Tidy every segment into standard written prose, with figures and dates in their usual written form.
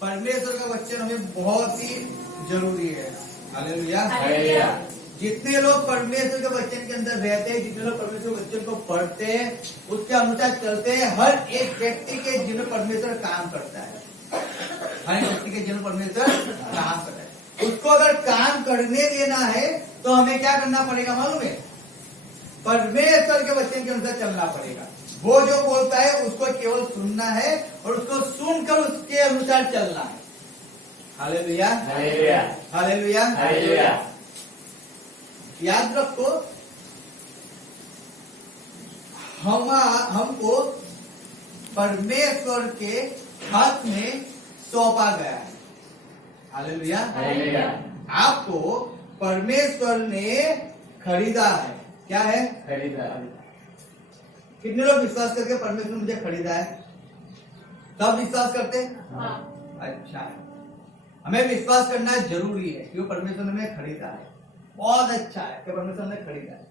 परमेश्वर का वचन हमें बहुत ही जरूरी है। हालेलुया। जितने लोग परमेश्वर के वचन के अंदर रहते हैं, जितने लोग परमेश्वर के वचन को पढ़ते हैं, उसके अनुसार चलते हैं, हर एक व्यक्ति के जीवन में परमेश्वर काम करता है। हर एक व्यक्ति के जीवन में परमेश्वर काम करता है। उसको अगर काम करने देना है तो हमें क्या करना पड़ेगा मालूम है? परमेश्वर के वचन के अनुसार चलना पड़ेगा। वो जो बोलता है उसको केवल सुनना है और उसको सुनकर उसके अनुसार चलना है। Hallelujah, hallelujah, hallelujah. याद रखो, हमको परमेश्वर के हाथ में सौंपा गया है। हालेलुया। आपको परमेश्वर ने खरीदा है। क्या है? खरीदा। कितने लोग विश्वास करके परमेश्वर ने मुझे खरीदा है? सब विश्वास करते हैं? हाँ। अच्छा है, हमें विश्वास करना जरूरी है क्योंकि परमेश्वर ने हमें खरीदा है। बहुत अच्छा है कि परमेश्वर ने खरीदा है।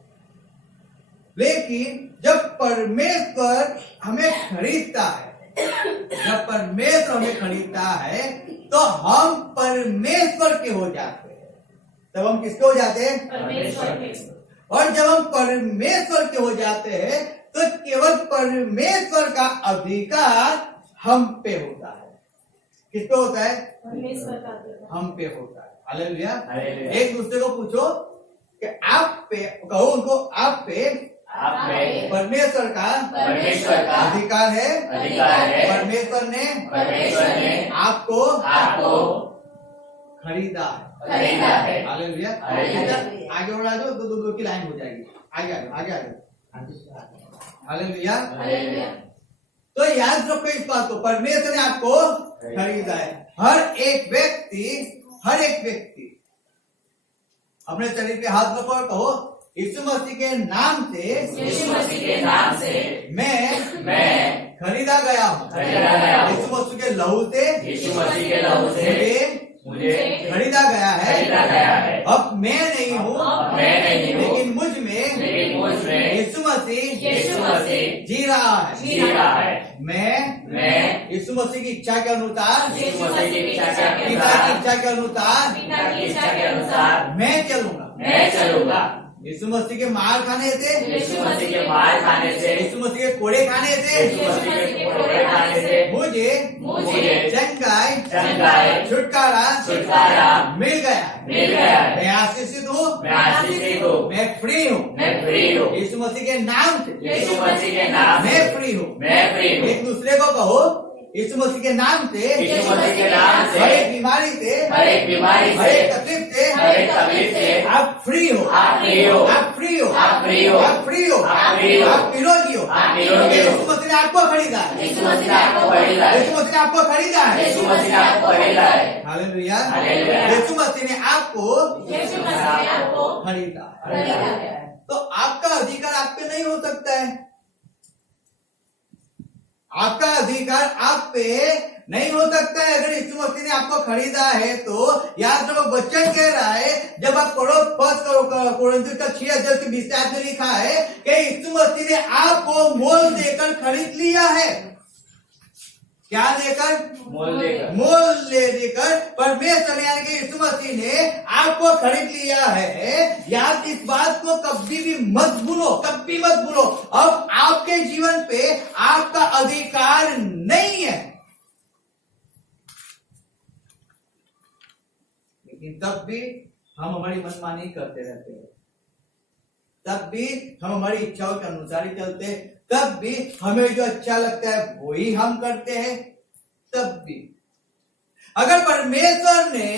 लेकिन जब परमेश्वर हमें खरीदता है, जब परमेश्वर हमें खरीदता है तो हम परमेश्वर के हो जाते हैं। तब हम किसके हो जाते हैं? परमेश्वर के। और जब हम परमेश्वर के हो जाते हैं तो केवल परमेश्वर का अधिकार हम पे होता है। किस पे होता है? परमेश्वर का अधिकार हम पे होता है। हालेलुया। एक दूसरे को पूछो कि आप पे, कहो उनको आप पे परमेश्वर का अधिकार है। परमेश्वर ने आपको खरीदा है। हालेलुया। आगे बढ़ा दो, दो की लाइन हो जाएगी। आगे। हालेलुया। तो याद रखो इस बात को, परमेश्वर ने आपको खरीदा है। हर एक व्यक्ति अपने शरीर पे हाथ रखो और कहो, यीशु मसीह के नाम से मैं खरीदा गया हूँ। यीशु मसीह के लहू से मुझे खरीदा गया है। अब मैं नहीं हूँ, लेकिन मुझ में यीशु मसीह जी रहा है। मैं यीशु मसीह की इच्छा के अनुसार, पिता की इच्छा के अनुसार मैं चलूंगा। यीशु मसीह के मार खाने से, यीशु मसीह के कोड़े खाने से मुझे चंगाई छुटकारा मिल गया। मैं आशीषित हूँ, मैं फ्री हूँ। यीशु मसीह के नाम से मैं फ्री हूँ। एक दूसरे को कहो, यीशु मसीह के नाम से हर एक बीमारी से, हर एक तकलीफ से आप फ्री हो। आप निरोगी हो। यीशु मसीह ने आपको खरीदा है। यीशु मसीह ने आपको खरीदा है। हालेलुया। यीशु मसीह ने आपको खरीदा है। तो आपका अधिकार आप पे नहीं हो सकता है। आपका अधिकार आप पे नहीं हो सकता है। अगर यीशु मसीह ने आपको खरीदा है तो याद रखो, वचन कह रहा है, जब आप पढ़ो कोरिन्थियों का 6:20 में लिखा है कि यीशु मसीह ने आपको मोल देकर खरीद लिया है। क्या देकर? मोल देकर परमेश्वर यानी कि यीशु मसीह ने आपको खरीद लिया है। याद इस बात को कभी भी मत भूलो। अब आपके जीवन पे आपका अधिकार नहीं है, लेकिन तब भी हम हमारी मनमानी करते रहते हैं। तब भी हम हमारी इच्छाओं के अनुसार ही चलते हैं। तब भी हमें जो अच्छा लगता है वो ही हम करते हैं। तब भी अगर परमेश्वर ने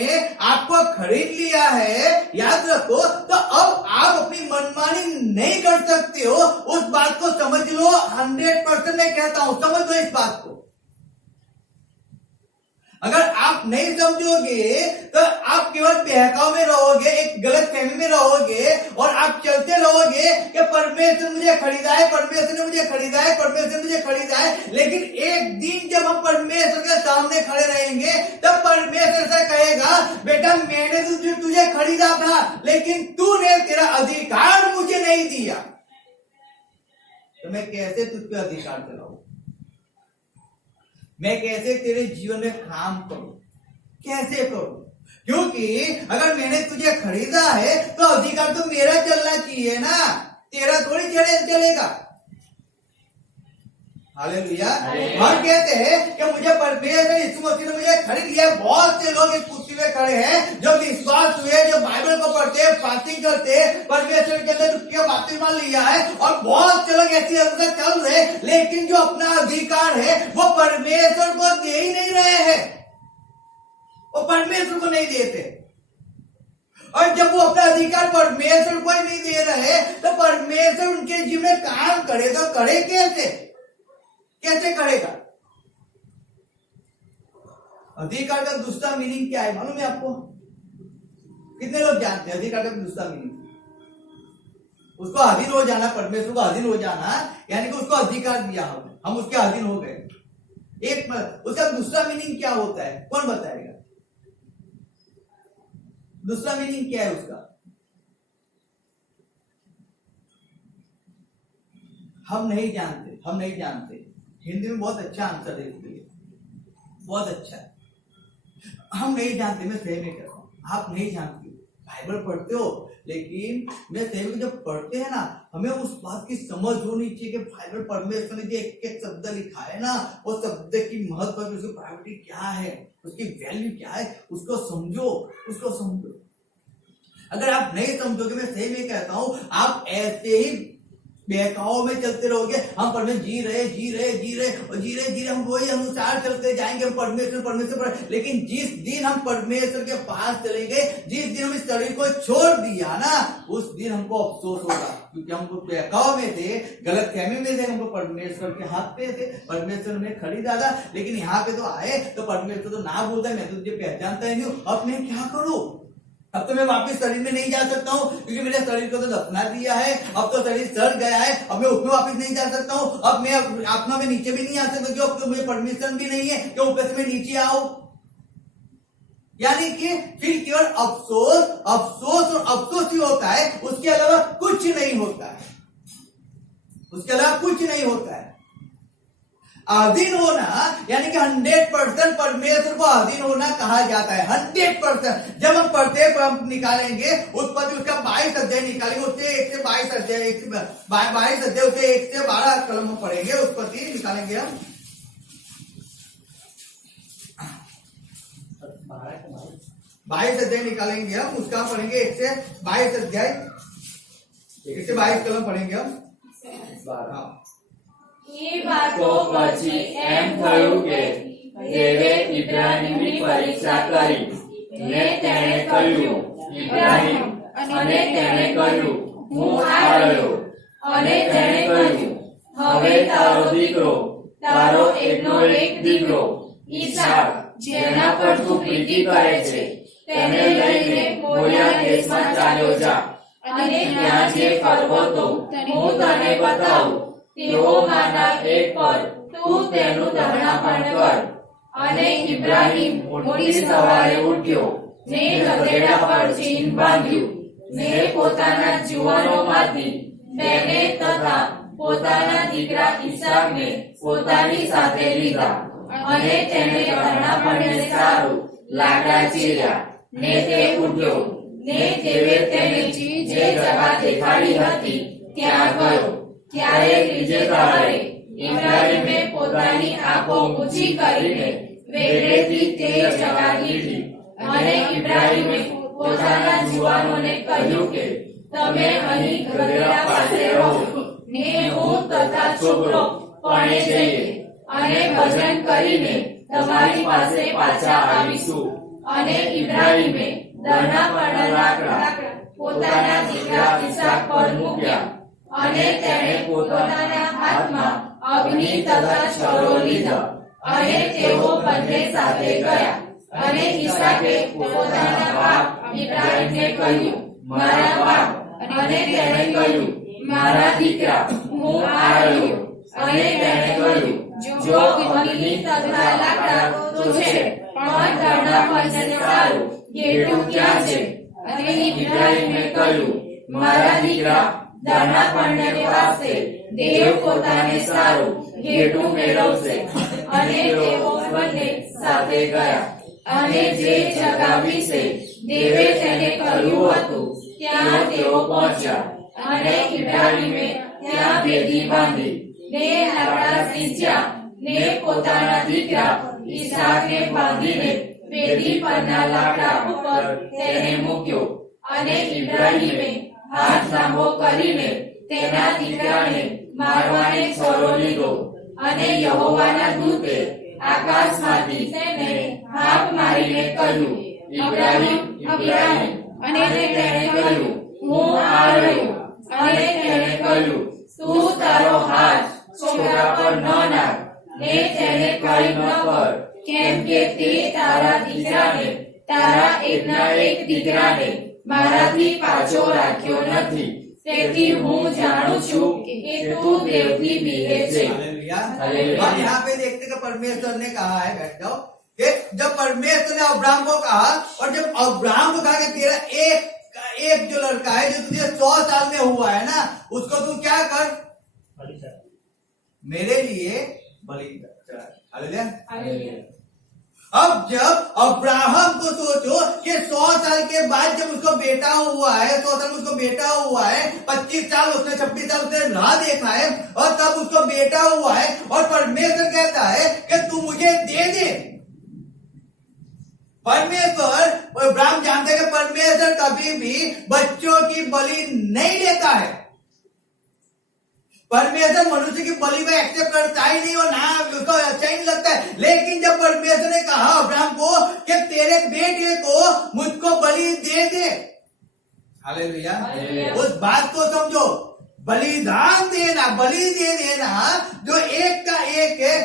आपको खरीद लिया है, याद रखो, तो अब आप अपनी मनमानी नहीं कर सकते हो। उस बात को समझ लो। 100% मैं कहता हूं, समझ लो इस बात को। अगर आप नहीं समझोगे तो आप केवल बहकाव में रहोगे, एक गलत फहमी में रहोगे और आप चलते रहोगे कि परमेश्वर मुझे खरीदा है, परमेश्वर ने मुझे खरीदा है, परमेश्वर ने मुझे खरीदा है। लेकिन एक दिन जब हम परमेश्वर के सामने खड़े रहेंगे तब परमेश्वर से कहेगा, बेटा मैंने तुझे खरीदा था, लेकिन तूने तेरा अधिकार मुझे नहीं दिया, तो मैं कैसे तुझ पे अधिकार चलाऊं? मैं कैसे तेरे जीवन में काम करूं, कैसे करूं, क्योंकि अगर मैंने तुझे खरीदा है तो अधिकार तो मेरा चलना चाहिए ना, तेरा थोड़ी चलेगा। हालेलुया। हम कहते हैं कि मुझे परमेश्वर यीशु मसीह ने मुझे खरीद लिया। बहुत से लोग इस पृथ्वी में खड़े हैं जो विश्वास हुए, जो बाइबल को पढ़ते, फास्टिंग करते, परमेश्वर के अंदर के बातिमान लिया है, और बहुत से लोग ऐसी अंदर चल रहे, लेकिन जो अपना अधिकार है वो परमेश्वर को दे ही नहीं रहे हैं, वो परमेश्वर को नहीं देते। और जब वो अपना अधिकार परमेश्वर को ही नहीं दे रहे तो परमेश्वर उनके जीवन में काम करे तो करे कैसे करेगा? अधिकार का दूसरा मीनिंग क्या है मालूम है आपको? कितने लोग जानते हैं अधिकार का दूसरा मीनिंग? उसको अधीन हो जाना, परमेश्वर को अधीन हो जाना, यानी कि उसको अधिकार दिया हम उसके अधीन हो गए। एक उसका दूसरा मीनिंग क्या होता है, कौन बताएगा? दूसरा मीनिंग क्या है उसका? हम नहीं जानते। हिंदी में बहुत अच्छा आंसर है इसके लिए, बहुत अच्छा है। हम नहीं जानते, मैं सही में कहता हूं, आप नहीं जानते, बाइबल पढ़ते हो, लेकिन मैं सही में जब पढ़ते हैं ना, हमें उस बात की समझ होनी चाहिए कि बाइबल परमेश्वर ने जो एक शब्द लिखा है ना, वो शब्द की महत्व, उसकी प्रायोरिटी क्या है, उसकी वैल्यू क्या है, उसको समझो। अगर आप नहीं समझोगे, मैं सही में कहता हूं, आप ऐसे ही बहकाव में चलते रहोगे। हम परमेश्वर जी रहे, हम वही अनुसार चलते जाएंगे, हम परमेश्वर। लेकिन जिस दिन हम परमेश्वर के पास चलेंगे, जिस दिन हम इस शरीर को छोड़ दिया ना, उस दिन हमको अफसोस होगा, क्योंकि हमको बहकाव में थे, गलत फहमी में थे, हमको परमेश्वर के हाथ पे थे, परमेश्वर ने खरीदा था। लेकिन यहाँ पे तो आए तो परमेश्वर तो ना बोलता है, मैं तो तुझे पहचानता ही नहीं हूँ, अब मैं क्या करूँ? अब तो मैं वापस शरीर में नहीं जा सकता हूँ, क्योंकि मेरे शरीर को तो दफना दिया है, अब तो शरीर सड़ गया है, अब मैं उसमें वापस नहीं जा सकता हूँ, अब मैं आत्मा में नीचे भी नहीं आ सकता, क्योंकि मुझे परमिशन भी नहीं है कि ऊपर से मैं नीचे आऊं। यानी कि फिर केवल अफसोस ही होता है, उसके अलावा कुछ नहीं होता है। अधीन होना यानी कि 100% परमेश्वर को अधीन होना कहा जाता है। 100%। जब हम पढ़ते हम निकालेंगे उत्पत्ति, उसका 22 अध्याय निकालेंगे, उससे 1 से 22 अध्याय, 22 अध्याय, उससे 1 से 12 कलम हम पढ़ेंगे, उत्पत्ति निकालेंगे हम 22 अध्याय निकालेंगे हम, उसका पढ़ेंगे 1 से 22 अध्याय, 1 से 22 कलम पढ़ेंगे हम 12। એ વાતો પછી એમ થયું કે દેવે ઇબ્રાહીમની પરીક્ષા કરી ને તેણે કહ્યું ઇબ્રાહીમ, અને તેણે કહ્યું હું આવ્યો, અને તેણે કહ્યું હવે તારો દીકરો, તારો એકનો એક દીકરો ઈસાક, જેના પર તું પ્રીતિ કરે છે, તેને લઈને મોરિયા દેશમાં ચાલ્યો જા, અને ત્યાં જે પર્વતો હું તને બતાવું તેઓમાંના એક પર તું તેનું દહનાપણ કર. અને ઇબ્રાહીમ મોડી સવારે ઉઠ્યો ને ગધેડા પર ચીન બાંધ્યું ને પોતાના જુવાનોમાંથી બેને તથા પોતાના દીકરા ઈસાકને પોતાની સાથે લીધા, અને તેને દહનાપણને સારું લાકડા ચીર્યા ને તે ઉઠ્યો ને દેવે તેને જે જગા દેખાડી હતી ત્યાં ગયો. ત્યારે ત્રીજે દાડે ઇબ્રાહીમે પોતાની આંખો ઊંચી કરીને વેગળેથી તે જગા લીધી, અને ઇબ્રાહીમે પોતાના જુવાનોને કહ્યું કે તમે અહીં ગધેડા પાસે રહો ને હું તથા છોકરો પરણે જઈએ અને ભજન કરીને તમારી પાસે પાછા આવીશું. અને ઇબ્રાહીમે દહનાપણના લાકડા પોતાના દીકરા ઈસાક પર મૂક્યા, અને તેણે પોતાના હાથમાં અગ્નિ તથા છરો લીધા, અને તેઓ બંને સાથે ગયા. અને ઈસાકે પોતાના બાપ ઇબ્રાહીમને કહ્યું મારા બાપ, અને તેણે કહ્યું મારા દીકરા હું આવ્યો. અને તેણે કહ્યું જો અગ્નિ તથા લાકડા તો છે, પણ દહનાપણને સારું ઘેટું ક્યાં છે? અને ઇબ્રાહીમે કહ્યું મારા દીકરા, દહનાપણને વાસ્તે દેવ પોતાને સારું ઘેટું મેળવશે અને તેઓ બંને સાથે ગયા અને જે જગા વિશે દેવે તેને કહ્યું હતું ત્યાં તેઓ પહોંચ્યા અને ઇબ્રાહીમે ત્યાં વેદી બાંધી ને લાકડા સીંચ્યા ને પોતાના દીકરા ઈસાકને બાંધીને વેદી પરના લાકડા ઉપર તેને મૂક્યો અને ઇબ્રાહીમે હાથ લાંબો કરીને તેના દીકરાને મારવાને છોરો લીધો અને યહોવાના દૂતે આકાશમાંથી તેને હાક મારીને કહ્યું ઇબ્રાહીમ ઇબ્રાહીમ અને તેણે કહ્યું હું આ રહ્યો અને તેણે કહ્યું તું તારો હાથ છોકરા પર ન નાખ ને તેને કંઈ ન કર કેમ કે તે તારા દીકરાને તારા એકના એક દીકરાને મારાથી પાછો રાખ્યો નથી તેથી હું જાણું છું કે તું દેવથી બીવે છે हालेलुया। अब यहाँ पे देखते कि परमेश्वर ने कहा है, बैठ जाओ, कि जब परमेश्वर ने अब्राहम को कहा और जब अब्राहम को कहा कि तेरा एक जो लड़का है जो तुझे 100 साल में हुआ है ना, उसको तू क्या कर, मेरे लिए बलि चढ़ा। हालेलुया। अब जब अब्राहम को सोचो कि 100 साल के बाद जब उसको बेटा हुआ है, 100 साल में उसको बेटा हुआ है, 25 साल उसने 26 साल उसने राह देखा है और तब उसको बेटा हुआ है और परमेश्वर कहता है कि तू मुझे दे दे। परमेश्वर, अब्राहम जानते हैं कि परमेश्वर कभी भी बच्चों की बलि नहीं लेता है। परमेश्वर मनुष्य की बलि में एक्सेप्ट करता ही नहीं और ना उसको अच्छा ही नहीं लगता है। लेकिन जब परमेश्वर ने कहा अब्राहम को कि तेरे बेटे को मुझको बलि दे दे, हालेलुया, उस बात को समझो, बलिदान देना, बलि दे देना, जो एक का एक है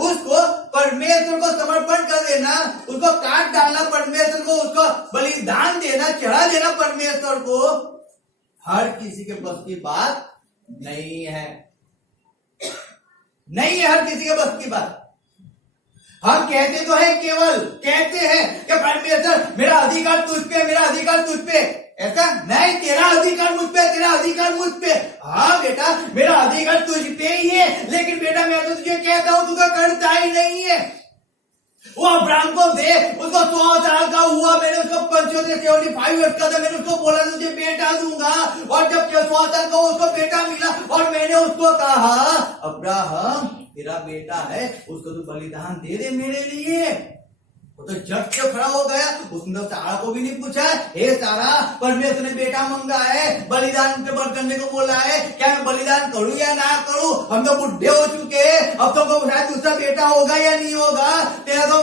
उसको परमेश्वर को समर्पण कर देना, उसको काट डालना परमेश्वर को, उसको बलिदान देना, चढ़ा देना परमेश्वर को, हर किसी के बस की बात नहीं है, नहीं है हर किसी के बस की बात। हम कहते तो है, केवल कहते हैं कि परमेश्वर मेरा अधिकार तुझ पे, मेरा अधिकार तुझ पे, ऐसा नहीं, तेरा अधिकार मुझ पे, तेरा अधिकार मुझ पे। हाँ बेटा मेरा अधिकार तुझ पे ही है, लेकिन बेटा मैं तो तुझे कहता हूं तू तो करता ही नहीं है। वो अब्राहम को दे, उसको 100 साल का हुआ, मैंने उसको 75 ईयर्स का था, मैंने उसको बोला तुझे बेटा दूंगा और जब 100 साल का उसको बेटा मिला और मैंने उसको कहा अब्राहम तेरा बेटा है, उसको तू बलिदान दे दे मेरे लिए। वो तो झट से खड़ा हो गया, उसने तो सारा को भी नहीं पूछा, हे सारा परमेश्वर ने बेटा मांगा है, बलिदान करने को बोला है, क्या मैं बलिदान करूं या ना करूं, हम तो बुढ़े हो चुके हैं, अब तो शायद दूसरा बेटा होगा या नहीं होगा, तेरा तो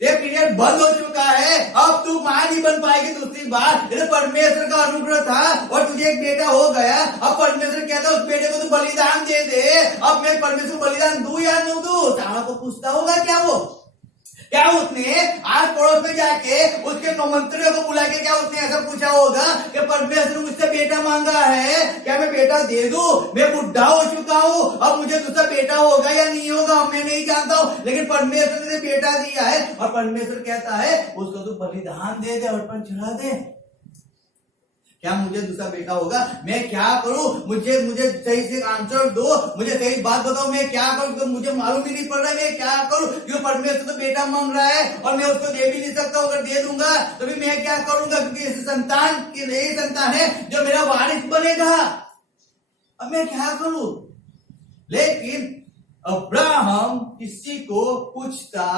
ये पीरियड बंद हो चुका है, अब तू मां नहीं बन पाएगी दूसरी बार। परमेश्वर का अनुग्रह था और तुझे एक बेटा हो गया, अब परमेश्वर कहता है उस बेटे को तू बलिदान दे दे। अब मैं परमेश्वर बलिदान दूं या नहीं दूं, सारा को पूछता होगा क्या वो, क्या उसने आज पड़ोस में जाके उसके मंत्रियों को बुला के क्या उसने ऐसा पूछा होगा कि परमेश्वर ने मुझसे बेटा मांगा है, क्या मैं बेटा दे दूं, मैं बुढ़ा हो चुका हूं, अब मुझे दूसरा बेटा होगा या नहीं होगा मैं नहीं जानता हूं, लेकिन परमेश्वर ने बेटा दिया है और परमेश्वर कहता है उसको तू बलिदान दे दे, अर्पण चढ़ा दे। क्या मुझे दूसरा बेटा होगा, मैं क्या करूं, मुझे सही से आंसर दो, मुझे सही बात बताओ, मैं क्या करूं, क्योंकि मुझे मालूम ही नहीं पड़ रहा है मैं क्या करूं, क्योंकि परमेश्वर तो बेटा मांग रहा है और मैं उसको दे भी नहीं सकता, अगर दे दूंगा तो भी मैं क्या करूंगा, क्योंकि इस संतान की यही संतान है जो मेरा वारिस बनेगा, अब मैं क्या करूं। लेकिन अब्राहम किसी को पूछता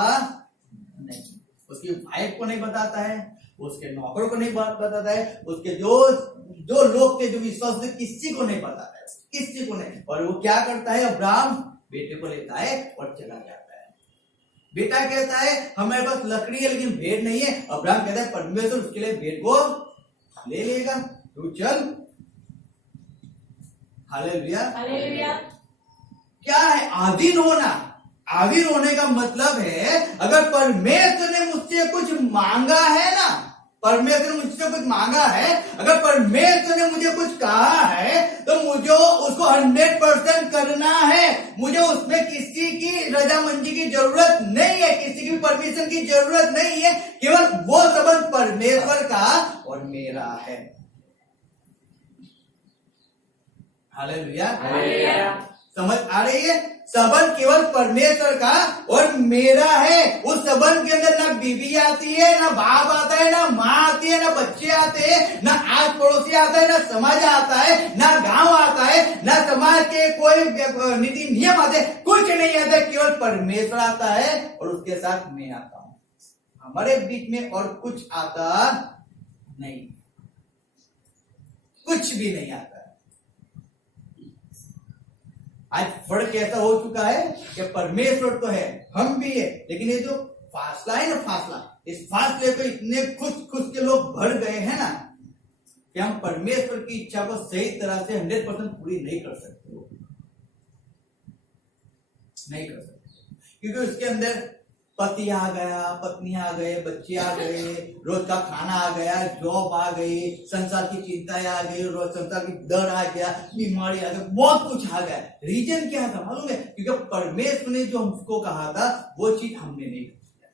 नहीं, उसकी वाइफ को नहीं बताता है, उसके नौकरों को नहीं बताता है, उसके जो लोग थे जो विश्वास थे किसी को नहीं बताता है, किसी को नहीं। और वो क्या करता है, अब्राहम बेटे को लेता है और चला जाता है। बेटा कहता है हमारे पास लकड़ी है लेकिन भेड़ नहीं है, अब्राहम कहता है परमेश्वर उसके लिए भेड़ को ले लेगा, तू चल। Hallelujah, hallelujah. क्या है आधीन होना, आधीन होने का मतलब है अगर परमेश्वर ने मुझसे कुछ मांगा है ना, परमेश्वर ने मुझसे कुछ मांगा है, अगर परमेश्वर ने मुझे कुछ कहा है तो मुझे उसको 100% करना है, मुझे उसमें किसी की रजामंदी की जरूरत नहीं है, किसी की परमिशन की जरूरत नहीं है, केवल वो संबंध परमेश्वर का और मेरा है। Hallelujah, hallelujah. समझ आ रही है? संबंध केवल परमेश्वर का और मेरा है। उस संबंध के अंदर ना बीवी आती है, ना बाप आता है, ना माँ आती है, ना बच्चे आते हैं, ना आस पड़ोसी आता है, ना समाज आता है, ना गांव आता है, ना समाज के कोई नीति नियम आते, कुछ नहीं आता, केवल परमेश्वर आता है और उसके साथ मैं आता हूं। हमारे बीच में और कुछ आता नहीं, कुछ भी नहीं आता। आज फर्क ऐसा हो चुका है कि परमेश्वर तो है, हम भी है, लेकिन ये जो फासला है ना, फासला, इस फासले पे इतने खुद के लोग भर गए हैं ना कि हम परमेश्वर की इच्छा को सही तरह से 100% पूरी नहीं कर सकते, नहीं कर सकते, क्योंकि उसके अंदर पति आ गया, पत्नी आ गए, बच्चे आ गए, रोज का खाना आ गया, जॉब आ गई, संसार की चिंताएं आ गई, रोज संसार की डर आ गया, बीमारी आ गई, बहुत कुछ आ गया। रीजन क्या था मालूम है? क्योंकि परमेश्वर ने जो हमको कहा था वो चीज हमने नहीं किया।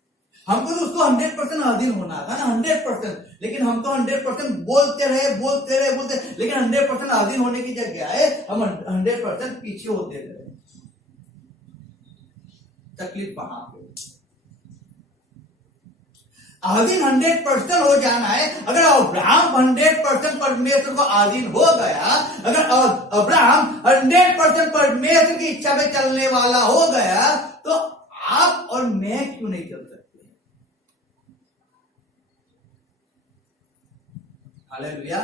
हमको तो उसको 100% अधीन होना था ना, 100%, लेकिन हम तो 100% बोलते रहे, लेकिन 100% अधीन होने की जगह है हम 100% पीछे होते रहे। तकलीफ वहां पे अधीन 100% हो जाना है। अगर अब्राहम 100% परमेश्वर को अधीन हो गया, अगर अब्राहम 100% परमेश्वर की इच्छा में चलने वाला हो गया, तो आप और मैं क्यों नहीं चल सकते? हालेलुया।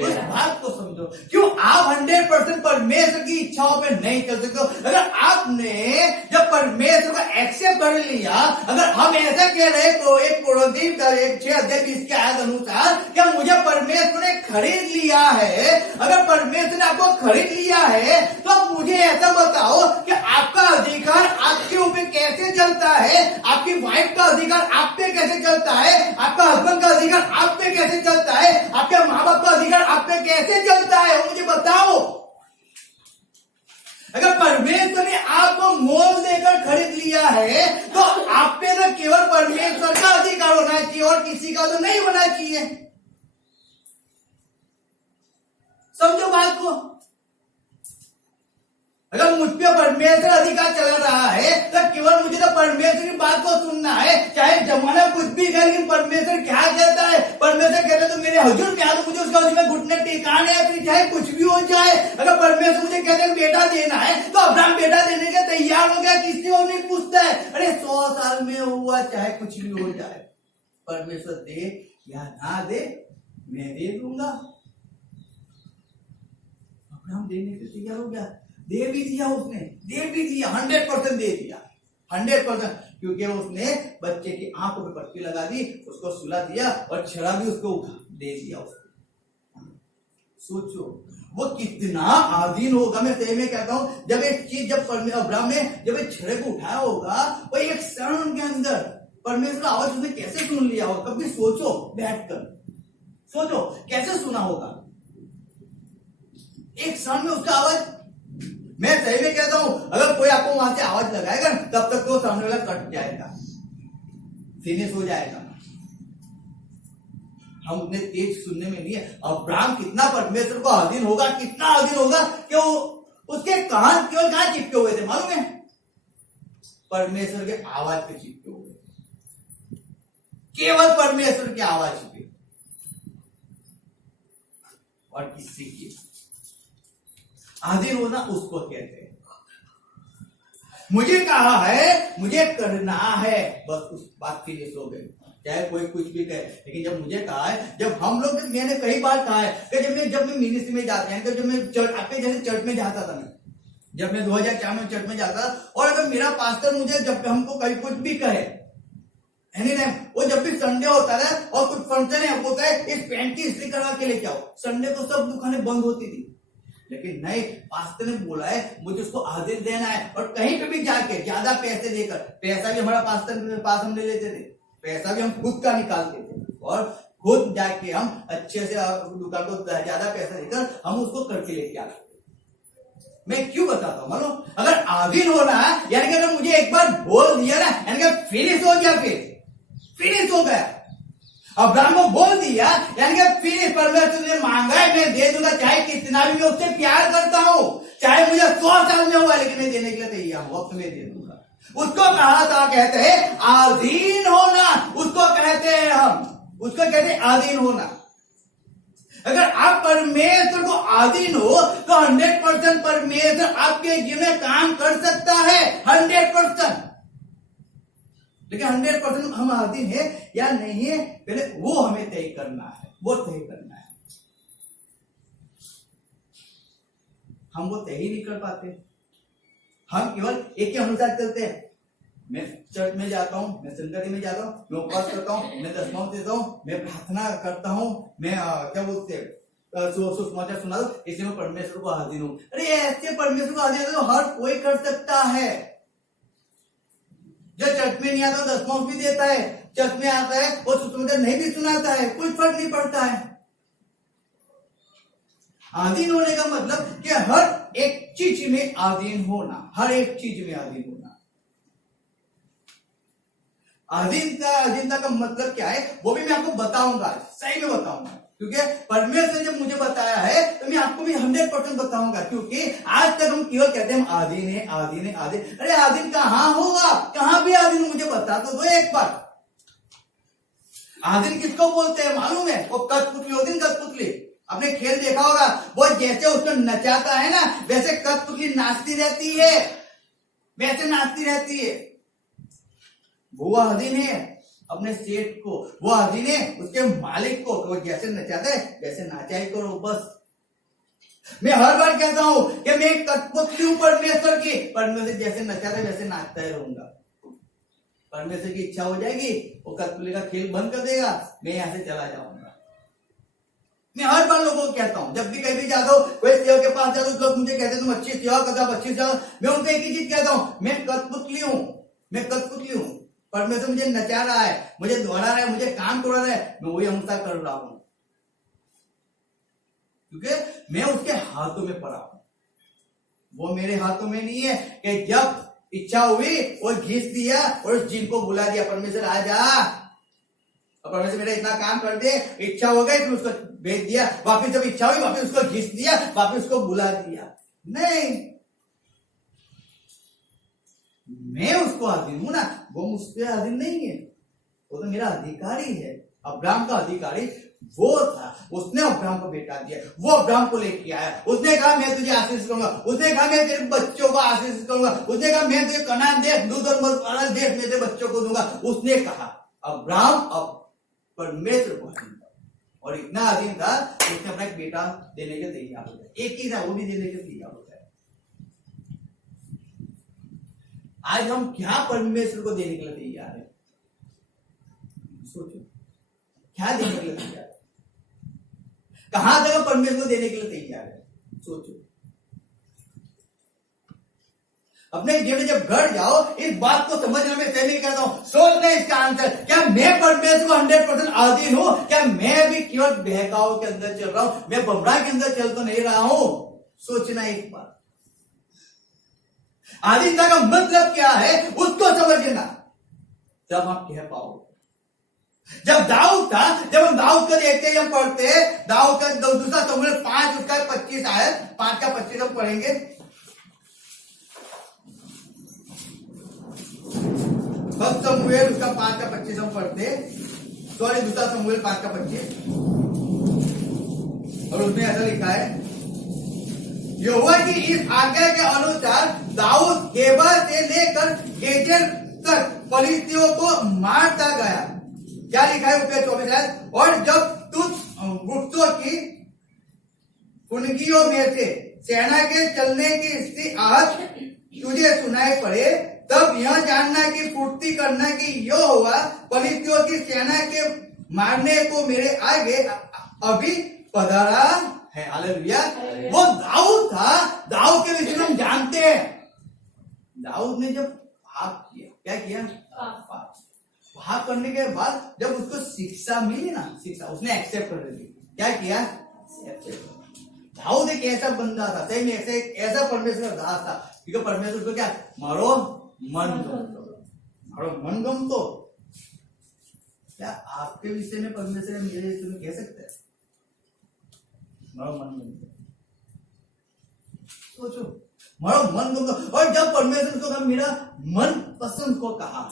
उस बात को समझो, क्यों आप 100% परमेश्वर की इच्छाओं पे नहीं चल सकते? अगर आपने जब परमेश्वर को एक्सेप्ट कर लिया, अगर हम ऐसा कह रहे तो 1 कोरिन्थियों का 6:20 के आयत अनुसार क्या मुझे परमेश्वर ने खरीद लिया है, अगर परमेश्वर ने आपको खरीद लिया है तो आप मुझे ऐसा बताओ कि आपका अधिकार आपके ऊपर कैसे चलता है, आपकी वाइफ का अधिकार आप पे कैसे चलता है, आपका हस्बैंड का अधिकार आप पे कैसे चलता है, आपके माँ बाप का अधिकार आप पे कैसे चलता है, वो मुझे बताओ। अगर परमेश्वर ने आपको मोल देकर खरीद लिया है तो आप पे तो केवल परमेश्वर का अधिकार होना चाहिए और किसी का तो नहीं होना चाहिए। समझो बात को। अगर मुझ पे परमेश्वर अधिकार चला रहा है तो केवल मुझे तो परमेश्वर की बात को सुनना है, चाहे जमाना कुछ भी करे, लेकिन परमेश्वर क्या कहता है? परमेश्वर कहता है तो मेरे हुजूर में आ, तो मुझे उसका उसमें घुटने टिकाने हैं, फिर चाहे कुछ भी हो जाए। अगर परमेश्वर मुझे कहते हैं बेटा देना है तो अब्राहम बेटा देने के तैयार हो गया, किसी को नहीं पूछता है, अरे 100 साल में हुआ, चाहे कुछ भी हो जाए, परमेश्वर दे या ना दे, मैं दे दूंगा। अब्राहम देने के तैयार हो गया, दे भी दिया, उसने दे भी दिया, 100% दे दिया, 100%, क्योंकि उसने बच्चे की आंखों पे पट्टी लगा दी, उसको सुला दिया और छड़ा भी उसको दे दिया उसको। सोचो वो कितना अधीन होगा। मैं सही में कहता हूं, जब एक चीज, जब अब्राहम ने जब एक छड़े को उठाया होगा, वो एक क्षण के अंदर परमेश्वर आवाज उसने कैसे सुन लिया होगा। कभी सोचो, बैठकर सोचो कैसे सुना होगा। एक क्षण में उसका आवाज, मैं सही में कहता हूं, अगर कोई आपको वहां से आवाज लगाएगा तब तक तो सामने वाला कट जाएगा, फिनिश हो जाएगा। हम उतने तेज सुनने में नहीं है। अब्राहम कितना परमेश्वर को अधीन होगा, कितना अधीन होगा कि वो उसके कान केवल कहां चिपके हुए थे मालूम है? परमेश्वर के आवाज पे चिपके हुए, केवल परमेश्वर की आवाज पे, और किसी की अधीन होना उसको कहते हैं। मुझे कहा है, मुझे करना है, बस उस बात फिनिश हो गई, चाहे कोई कुछ भी कहे। लेकिन जब मुझे कहा है, जब हम लोग, मैंने कई बार कहा है कि जब मैं मिनिस्ट्री में जाते हैं, तो जब मैं चर्च, आपके जैसे चर्च में जाता था, जब मैं 2004 में चर्च में जाता, और अगर मेरा पास्टर मुझे जब हमको कहीं कुछ भी कहे एनी टाइम, वो जब भी संडे होता है और कुछ फंक्शन है, होता है, इस पैंट की इस्त्री करवा के लेके आओ, संडे को सब दुकानें बंद होती थी। लेकिन नहीं, पास्टर ने बोला है मुझे उसको आदेश देना है, और कहीं पे भी जाके ज्यादा पैसे देकर, पैसा भी हमारा पास्टर के पास हम ले लेते थे, पैसा भी हम खुद का निकालते थे, और खुद जाके हम अच्छे से दुकान को ज्यादा पैसा देकर हम उसको करके लेके आते थे। मैं क्यों बताता हूं मानो, अगर अधीन होना है, यानी कि अगर मुझे एक बार बोल दिया ना, यानी कि फिनिश हो गया, फिर फिनिश हो गया। अब्राहम को बोल दिया, यानी कि फिर परमेश्वर ने मांगा है मैं दे दूंगा, चाहे कितना भी मैं उससे प्यार करता हूं, चाहे मुझे 100 साल में हुआ, लेकिन मैं देने के लिए तैयार हूं, वक्त में दे दूंगा। उसको कहा था, कहते हैं आधीन होना, उसको कहते हैं हम, उसको कहते हैं आधीन होना। अगर आप परमेश्वर को आधीन हो तो 100% परमेश्वर आपके जीवन में काम कर सकता है, 100%। लेकिन 100% हम आधीन है या नहीं है, पहले वो हमें तय करना है, वो तय करना है। हम वो तय ही नहीं कर पाते, हम केवल एक के अनुसार चलते हैं। मैं चर्च में जाता हूँ, मैं संगति में जाता हूँ, मैं उपवास करता हूँ, मैं दशमांश देता हूँ, मैं प्रार्थना करता हूँ, मैं क्या बोलते सुसमाचार सुना दो, इसलिए मैं परमेश्वर को आधीन हूँ। अरे ऐसे परमेश्वर को आधीन तो हर कोई कर सकता है। जो चर्च में नहीं आता दशमांश भी देता है, चर्च में आता है वो सुसमाचार नहीं भी सुनाता है, कोई फर्क नहीं पड़ता है। आधीन होने का मतलब कि हर एक चीज में आधीन होना, हर एक चीज में आधीन होना। अधीनता का मतलब क्या है वो भी मैं आपको बताऊंगा, सही में बताऊंगा, क्योंकि परमेश्वर ने जब मुझे बताया है तो मैं आपको भी 100% बताऊंगा। क्योंकि आज तक हम केवल कहते हैं हम आधीन है, आधीन है, आधीन। अरे आधीन कहां होगा, कहां भी आधीन, मुझे बता तो दो एक बार। आधीन किसको बोलते हैं मालूम है? वो कठपुतली होती है, कठपुतली। आपने खेल देखा होगा, वो जैसे उसको नचाता है ना, वैसे कठपुतली नाचती रहती है, वैसे नाचती रहती है। वो अधीन है अपने सेठ को, वो अधीन है उसके मालिक को, तो जैसे नचाता है वैसे नाचाई करो बस। मैं हर बार कहता हूं कि मैं कठपुतली हूं परमेश्वर की, परमेश्वर जैसे नचाता है वैसे नाचता ही रहूंगा। परमेश्वर की इच्छा हो जाएगी, वो कठपुतली का खेल बंद कर देगा, मैं यहां से चला जाऊंगा। मैं हर बार लोगों को कहता हूं, जब भी कहीं भी जाता हूं, कोई सेवक के पास जाता हूं, लोग मुझे कहते तुम अच्छी सेवा करता, अच्छी सेवा। मैं उनको एक ही चीज कहता हूं, मैं कठपुतली हूं, मैं कठपुतली हूं। परमेश्वर मुझे नचा रहा है, मुझे दौड़ा रहा है, मुझे काम करा रहा है, मैं वही अनुसार कर रहा हूं, क्योंकि मैं उसके हाथों में पड़ा हूं। वो मेरे हाथों में नहीं है कि जब इच्छा हुई वो घिस दिया और उस जिन को बुला दिया, परमेश्वर आ जा, और परमेश्वर मेरा इतना काम कर दे, इच्छा हो गई फिर उसको भेज दिया, वापिस जब इच्छा हुई वापिस उसको घिस दिया, वापिस उसको बुला दिया। नहीं, मैं उसको अधीन हूं ना, वो मुझसे अधीन नहीं है, वो तो मेरा अधिकारी है। अब्राहम का अधिकारी वो था, उसने अब्राहम को बेटा दिया, वो अब्राहम को लेके आया, उसने कहा मैं तुझे आशीष करूंगा, उसने कहा मैं तेरे बच्चों को आशीष करूंगा, उसने कहा मैं तुझे कनान देश, दूध और मधु वाला देश में तेरे बच्चों को दूंगा। उसने कहा, अब्राहम अब परमेश्वर को अधीन था, और इतना अधीन था उसने अपना एक बेटा देने के तैयार हो गया, एक ही था वो भी देने के तैयार हो गया। आज हम क्या परमेश्वर को देने के लिए तैयार है? सोचो, क्या देने के लिए तैयार है? कहां तक हम परमेश्वर को देने के लिए तैयार है? सोचो। अपने जीवन जब घर जाओ, इस बात को समझना मैं पहले कहता हूं, सोचना इसका आंसर, क्या मैं परमेश्वर को 100% आधीन हूं? क्या मैं भी केवल बहकाव के अंदर चल रहा हूं, मैं बबड़ा के अंदर चल तो नहीं रहा हूं? सोचना एक बार। आधीनता का मतलब क्या है उसको समझना, जब आप कह पाओ। जब दाऊद था, जब हम दाऊद को देखते हैं, हम पढ़ते हैं दाऊद का दूसरा शमूएल 5 उसका 25 आयत, 5 का 25 हम पढ़ेंगे। फर्स्ट शमूएल उसका 5 का 25 हम पढ़ते हैं, सॉरी दूसरा शमूएल 5 का 25, और उसमें ऐसा लिखा है, यहोवा की इस आज्ञा के अनुसार दाऊद गेबा से लेकर गेजेर तक फलिस्तियों को मारता गया। क्या लिखा है ऊपर 24? और जब तुझ वृक्षों की कुनगियों में से सेना के चलने की इसकी आहट तुझे सुनाई पड़े, तब यह जानना कि फुर्ती करना कि यहोवा फलिस्तियों की सेना के मारने को मेरे आगे अभी पधारा है। हालेलुया। वो दाऊद था, दाऊद के विषय में हम जानते हैं, दाऊद ने जब पाप किया, क्या किया? पाप करने के बाद जब उसको शिक्षा मिली ना, शिक्षा उसने एक्सेप्ट कर ली। क्या किया? दाऊद एक ऐसा बंदा था, सही में ऐसा परमेश्वर का दास था, क्योंकि परमेश्वर उसको क्या, मारो मन गम, मारो मन गम तो क्या आपके विषय में परमेश्वर मेरे विषय में कह सकते हैं? मारो मन में सोचो, मारो मन को। और जब परमेश्वर को कहा, मेरा मन पसंद को कहा,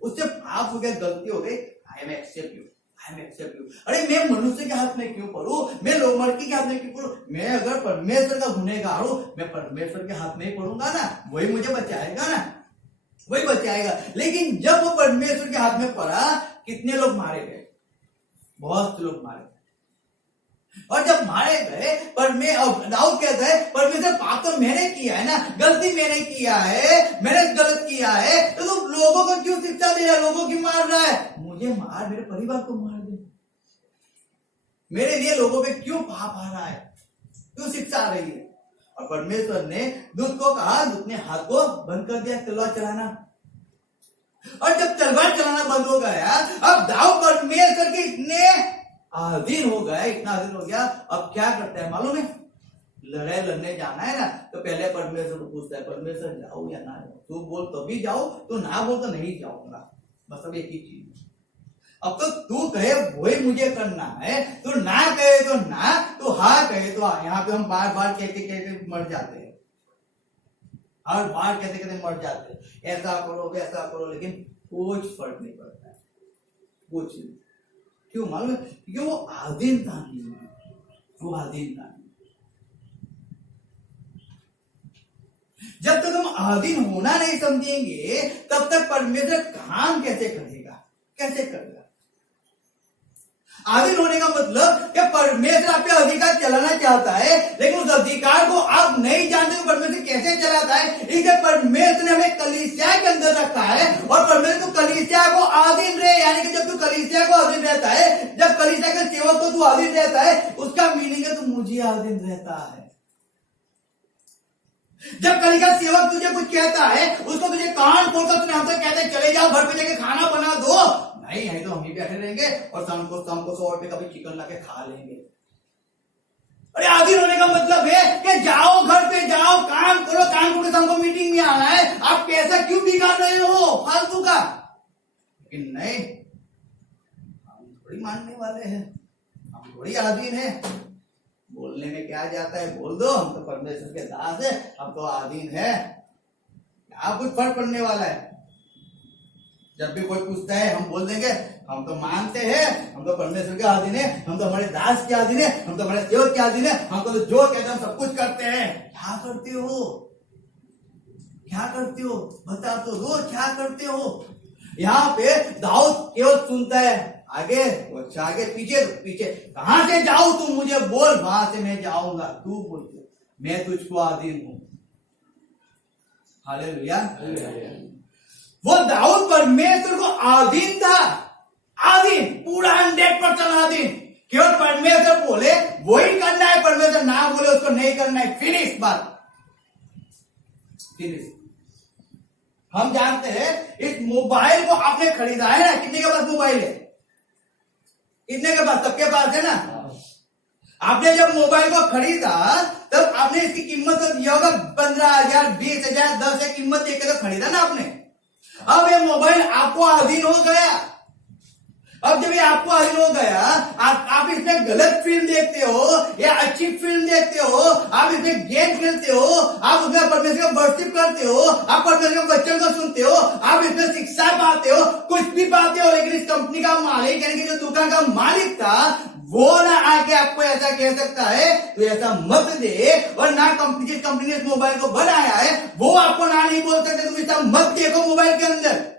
उससे पाप हो गया, गलती हो गई, I am accept you, I am accept you. अरे मैं मनुष्य के हाथ में क्यों पढ़ू, मैं लड़की के हाथ में क्यों पढ़ू? मैं अगर परमेश्वर का गुनहगार हूं, मैं परमेश्वर के हाथ में ही पढ़ूंगा ना, वही मुझे बचाएगा ना, वही बचाएगा। लेकिन जब वो परमेश्वर के हाथ में पड़ा, कितने लोग मारे गए? बहुत से लोग मारे गए। और जब मारे गए, दाऊद कहता है परमेश्वर पाप तो मैंने किया है ना, गलती मैंने किया है, मैंने गलत किया है, तो तुम लोगों को क्यों शिक्षा दे रहा है, लोगों की मार रहा है? मुझे मार, मेरे परिवार को मार दे, मेरे लिए लोगों पे क्यों पाप आ रहा है, क्यों शिक्षा आ रही है? और परमेश्वर ने दूत को कहा, दूत ने हाथ को बंद कर दिया तलवार चलाना। और जब तलवार चलाना बंद हो गया, अब दाऊद परमेश्वर के इतने अधीन हो गया, इतना अधीन हो गया, अब क्या करता है मालूम है? लड़ाई लड़ने जाना है ना, तो पहले परमेश्वर को पूछता है, परमेश्वर जाओ या ना जाओ? तू बोल तो भी जाओ, तो ना बोल तो नहीं जाऊंगा। बस अब एक ही चीज, अब तो तू कहे वही मुझे करना है, तू ना कहे तो ना, तू हाँ कहे तो हाँ। यहाँ पे हम बार बार कहते कहते मर जाते हैं, हर बार कहते कहते मर जाते हैं, ऐसा करो वैसा करो, लेकिन कुछ फर्क नहीं पड़ता है, कुछ नहीं। क्यों मालूम है? क्योंकि वो आधीनता नहीं है, वो आधीनता नहीं। जब तक हम आधीन होना नहीं समझेंगे, तब तक परमेश्वर काम कैसे करेगा, कैसे करेगा? आधीन होने का मतलब कि परमेश्वर आप पे अधिकार चलाना चाहता है, लेकिन उस अधिकार को आप नहीं जानते तो परमेश्वर कैसे चलाता है। इसलिए परमेश्वर ने हमें कलीसिया के अंदर रखा है, और परमेश्वर को कलीसिया को आधीन रहे, यानी कि जब तू कलीसिया को आधीन रहता है, जब कलीसिया के सेवक को तू आधीन रहता है, उसका मीनिंग है तू मुझे आधीन रहता है। जब कलीसिया सेवक तुझे कुछ कहता है, उसको तुझे कान खोलकर तुझे हमसे कहते चले जाओ घर पे जाके खाना बना दो, नहीं है तो हम ही बैठे रहेंगे और शाम को 100 रुपए का भी चिकन लाके खा लेंगे। अरे आधीन होने का मतलब है कि जाओ घर पे जाओ, काम करो, काम करके हमको मीटिंग में आना है, आप पैसा क्यों बिगाड़ रहे हो फालतू का? लेकिन नहीं, हम थोड़ी मानने वाले हैं, हम थोड़ी आधीन है। बोलने में क्या जाता है, बोल दो, हम तो परमेश्वर के दास है, हम तो आधीन है, क्या कुछ फर्क पड़ने वाला है? जब भी कोई पूछता है हम बोल देंगे हम तो मानते हैं, हम तो परमेश्वर के अधीन है, हम तो हमारे दास के अधीन है, हम तो हमारे सेवक के अधीन है, हमको तो जो कहते हैं हम सब कुछ करते हैं। क्या करते हो, क्या करते हो? बता तो दो, क्या करते हो? यहाँ पे दाऊद केवल सुनता है, आगे अच्छा, आगे पीछे पीछे, कहां से जाऊं तू मुझे बोल, वहां से मैं जाऊंगा, तू बोल, मैं तुझको अधीन हूं। हालेलुया। वो दाऊद परमेश्वर को अधीन था, अधीन, पूरा 100% अधीन। केवल परमेश्वर बोले वही करना है, परमेश्वर ना बोले उसको नहीं करना है, फिनिश बात, फिनिश। हम जानते हैं इस मोबाइल को आपने खरीदा है ना, कितने के पास मोबाइल है? कितने के पास? सबके पास है ना। आपने जब मोबाइल को खरीदा तब आपने इसकी कीमत तो दिया होगा 15,000, 20,000, 10,000 कीमत देकर तो खरीदा ना आपने। अब ये मोबाइल आपको अधीन हो गया, अब जब ये आपको अधीन हो गया, आप इसमें गलत फिल्म देखते हो या अच्छी फिल्म देखते हो, आप इसमें गेम खेलते हो, आप उसमें परमेश्वर को वर्शिप करते हो, आप परमेश्वर के वचन को सुनते हो, आप इसमें शिक्षा पाते हो, कुछ भी पाते हो, लेकिन इस कंपनी का मालिक यानी कि जो दुकान का मालिक था वो ना आके आपको ऐसा कह सकता है तो ऐसा मत दे, और ना कंपनी, जिस कंपनी ने इस मोबाइल को बनाया है वो आपको ना नहीं बोल सकते तुम ऐसा मत देखो मोबाइल के अंदर।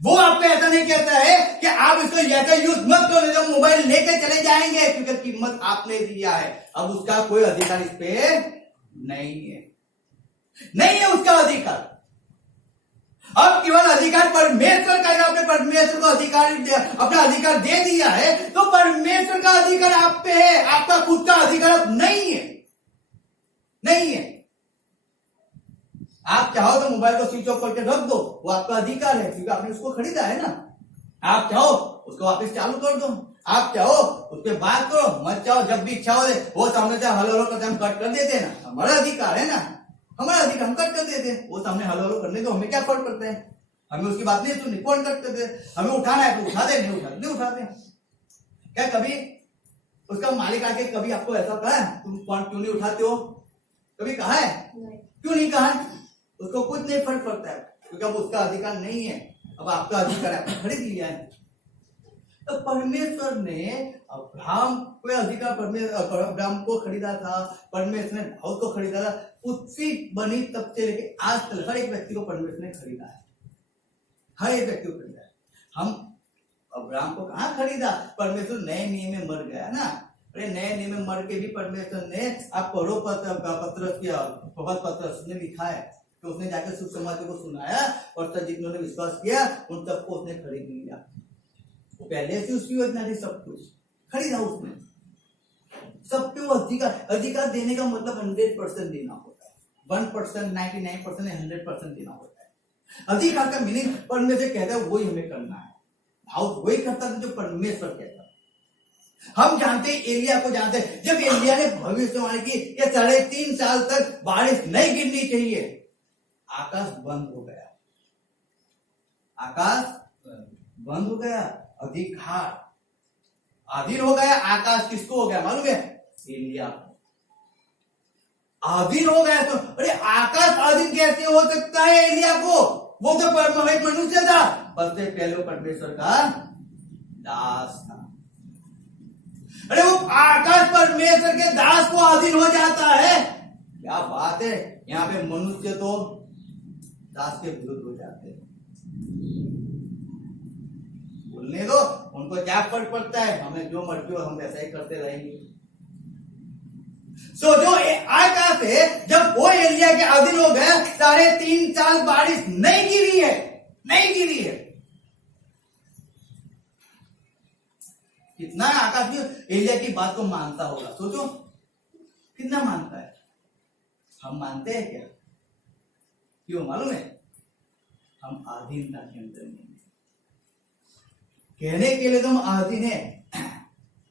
वो आपको ऐसा नहीं कहता है कि आप इसको ऐसा यूज मत करो, नहीं तो मोबाइल लेके चले जाएंगे, क्योंकि कीमत आपने दिया है, अब उसका कोई अधिकार इस पे नहीं है, नहीं है उसका अधिकार। अब केवल अधिकार परमेश्वर का है, आपने परमेश्वर को अधिकार, अपना अधिकार दे दिया है, तो परमेश्वर का अधिकार आप पे है, आपका खुद का अधिकार अब नहीं है, नहीं है। आप चाहो तो मोबाइल को स्विच ऑफ करके रख दो, वो आपका अधिकार है, क्योंकि आपने उसको खरीदा है ना। आप चाहो उसको वापस चालू कर दो, आप चाहो उस पर बात करो, मत चाहो जब भी इच्छा हो दे वो सामने से हलो हलो करते हम कट कर देते हैं ना, हमारा अधिकार है ना, हमारा अधिकार हम कट कर देते हैं, वो सामने हलो हलो करने दो, हमें क्या फर्क पड़ता है, हमें उसकी बात नहीं सुननी, कौन करते थे? हमें उठाना है तो उठा दे, नहीं उठाते। क्या कभी उसका मालिक आके कभी आपको ऐसा कहा है तुम फोन क्यों नहीं उठाते हो? कभी कहा है? क्यों नहीं कहा? उसको कुछ नहीं फर्क पड़ता है, क्योंकि अब उसका अधिकार नहीं है, अब आपका अधिकार है, खरीद लिया है। तो परमेश्वर ने अब्राहम को अधिकार, अब्राहम को खरीदा था, परमेश्वर ने दाऊद को खरीदा था। पृथ्वी बनी तब से लेके आज तक हर एक व्यक्ति को परमेश्वर ने खरीदा है, हर एक व्यक्ति को खरीदा है। हम अब्राहम को कहाँ खरीदा? परमेश्वर नए नियम में मर गया ना। अरे नए नियम में मर के भी परमेश्वर ने, आप पढ़ो पत्रस ने लिखा है कि उसने जाकर सुसमाचार को सुनाया और सब जिन्होंने विश्वास किया उन सबको उसने खरीद लिया। पहले से उसकी योजना थी, सब कुछ खरीदा उसने। सबको अधिकार देने का मतलब 100% देना होता है। 1%, 99%, 100% देना होता है। अधिकार का मीनिंग परमेश्वर कहता है वही हमें करना है, दाऊद वही करता था जो परमेश्वर कहता। हम जानते एलिया को जानते, जब एलिया ने भविष्यवाणी की कि 3.5 साल तक बारिश नहीं गिरनी चाहिए, आकाश बंद हो गया, आकाश बंद हो गया। अधिकार अधीन हो गया। आकाश किसको हो गया मालूम है? एलिया को अधीन हो गया। तो अरे आकाश अधीन कैसे हो सकता है एलिया को? वो तो परमानेंट मनुष्य था, सबसे पहले वो परमेश्वर का दास था। अरे वो आकाश परमेश्वर के दास को अधीन हो जाता है, क्या बात है। यहाँ पे मनुष्य तो दास के विरुद्ध हो जाते हैं। बोलने दो, उनको क्या फर्क पड़ता है, हमें जो मर्जी हो हम वैसा ही करते रहेंगे। सो जो आकाश है, जब वो एलिया के अधीन हो गया, 3.5 साल बारिश नहीं गिरी है, नहीं गिरी है। कितना आकाश भी एलिया की बात को मानता होगा, सोचो कितना मानता है। हम मानते हैं क्या? क्यों मालूम है? हम अधीनता के अंदर नहीं। कहने के लिए तो हम अधीन है,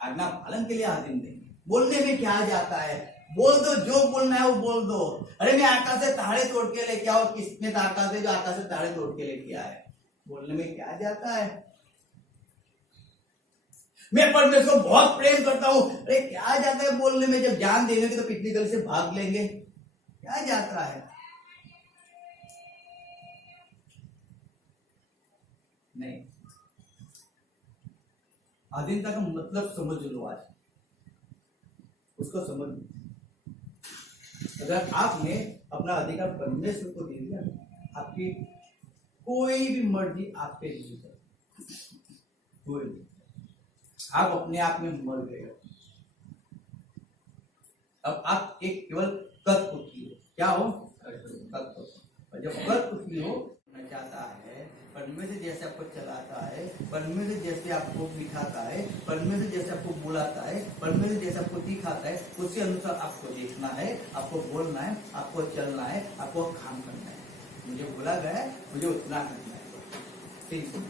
आज्ञा पालन के लिए अधीन नहीं। बोलने में क्या जाता है, बोल दो, जो बोलना है वो बोल दो। अरे मैं आकाश से तारे तोड़ के लेके आओ, किसने आकाश से जो आकाश से तारे तोड़ के लेके आए, बोलने में क्या जाता है। मैं परमेश्वर को बहुत प्रेम करता हूं, अरे क्या जाता है बोलने में। जब जान देंगे तो पिछली गली से भाग लेंगे, क्या जाता है। नहीं, अधीनता का मतलब समझ लो, आज उसको समझ लो। अगर आपने अपना अधिकार परमेश्वर को दे दिया, आपकी कोई भी मर्जी आप पे नहीं कर, कोई भी। आप अपने आप में मर गए। अब आप एक केवल तत्व की हो, क्या हो? तत्व। और जब तत्व की हो, मैं चाहता है परमेश्वर जैसे आपको चलाता है, परमेश्वर जैसे आपको दिखाता है, परमेश्वर जैसे आपको बुलाता है, परमेश्वर जैसे आपको दिखाता है, उसके अनुसार आपको देखना है, आपको बोलना है, आपको चलना है, आपको काम करना है। मुझे बोला गया है, मुझे उतना करना है। ठीक है।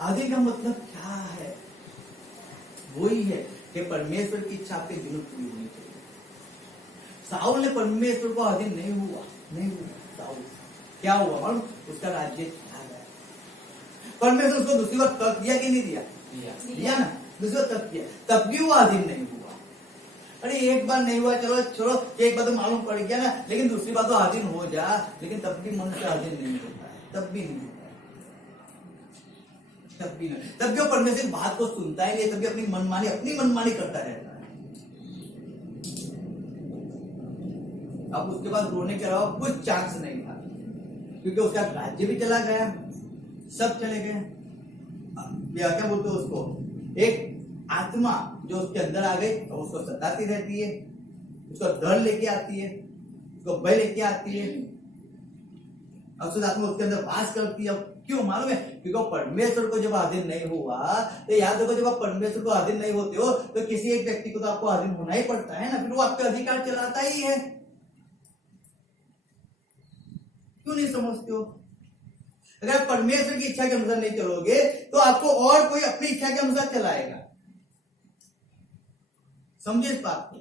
आगे का मतलब क्या है? वही है कि परमेश्वर की इच्छा आपके दिनों पूरी होनी चाहिए। साउल ने परमेश्वर को अधीन नहीं हुआ। साउल क्या हुआ मालूम? उसका राज्य चला गया। परमेश्वर उसको दूसरी बार तक दिया कि नहीं दिया? दिया ना, दूसरी बार तक दिया, तब भी वो अधीन नहीं हुआ। अरे एक बार नहीं हुआ, चलो छोड़ो, एक बार तो मालूम पड़ गया ना, लेकिन दूसरी बार तो अधीन हो जा, लेकिन तब भी मनुष्य अधीन नहीं होता है, तब भी नहीं। तब भी वो परमेश्वर की बात को सुनता ही नहीं, तब भी अपनी मनमानी करता रहता है। अब उसके बाद रोने के अलावा कुछ चांस नहीं था, क्योंकि उसका राज्य भी चला गया, सब चले गए। क्या बोलते उसको, एक आत्मा जो उसके अंदर आ गई और उसको सताती रहती है, उसको डर लेके आती है, उसको भय लेके आती है, अशुद्ध आत्मा उसके अंदर वास करती है। क्यों मालूम है? क्योंकि परमेश्वर को जब अधीन नहीं हुआ, तो याद रखो, जब आप परमेश्वर को अधीन नहीं होते हो तो किसी एक व्यक्ति को तो आपको अधीन होना ही पड़ता है ना, फिर वो आपके अधिकार चलाता ही है। क्यों नहीं समझते हो? अगर परमेश्वर की इच्छा के अनुसार नहीं चलोगे तो आपको और कोई अपनी इच्छा के अनुसार चलाएगा। समझे इस बात को?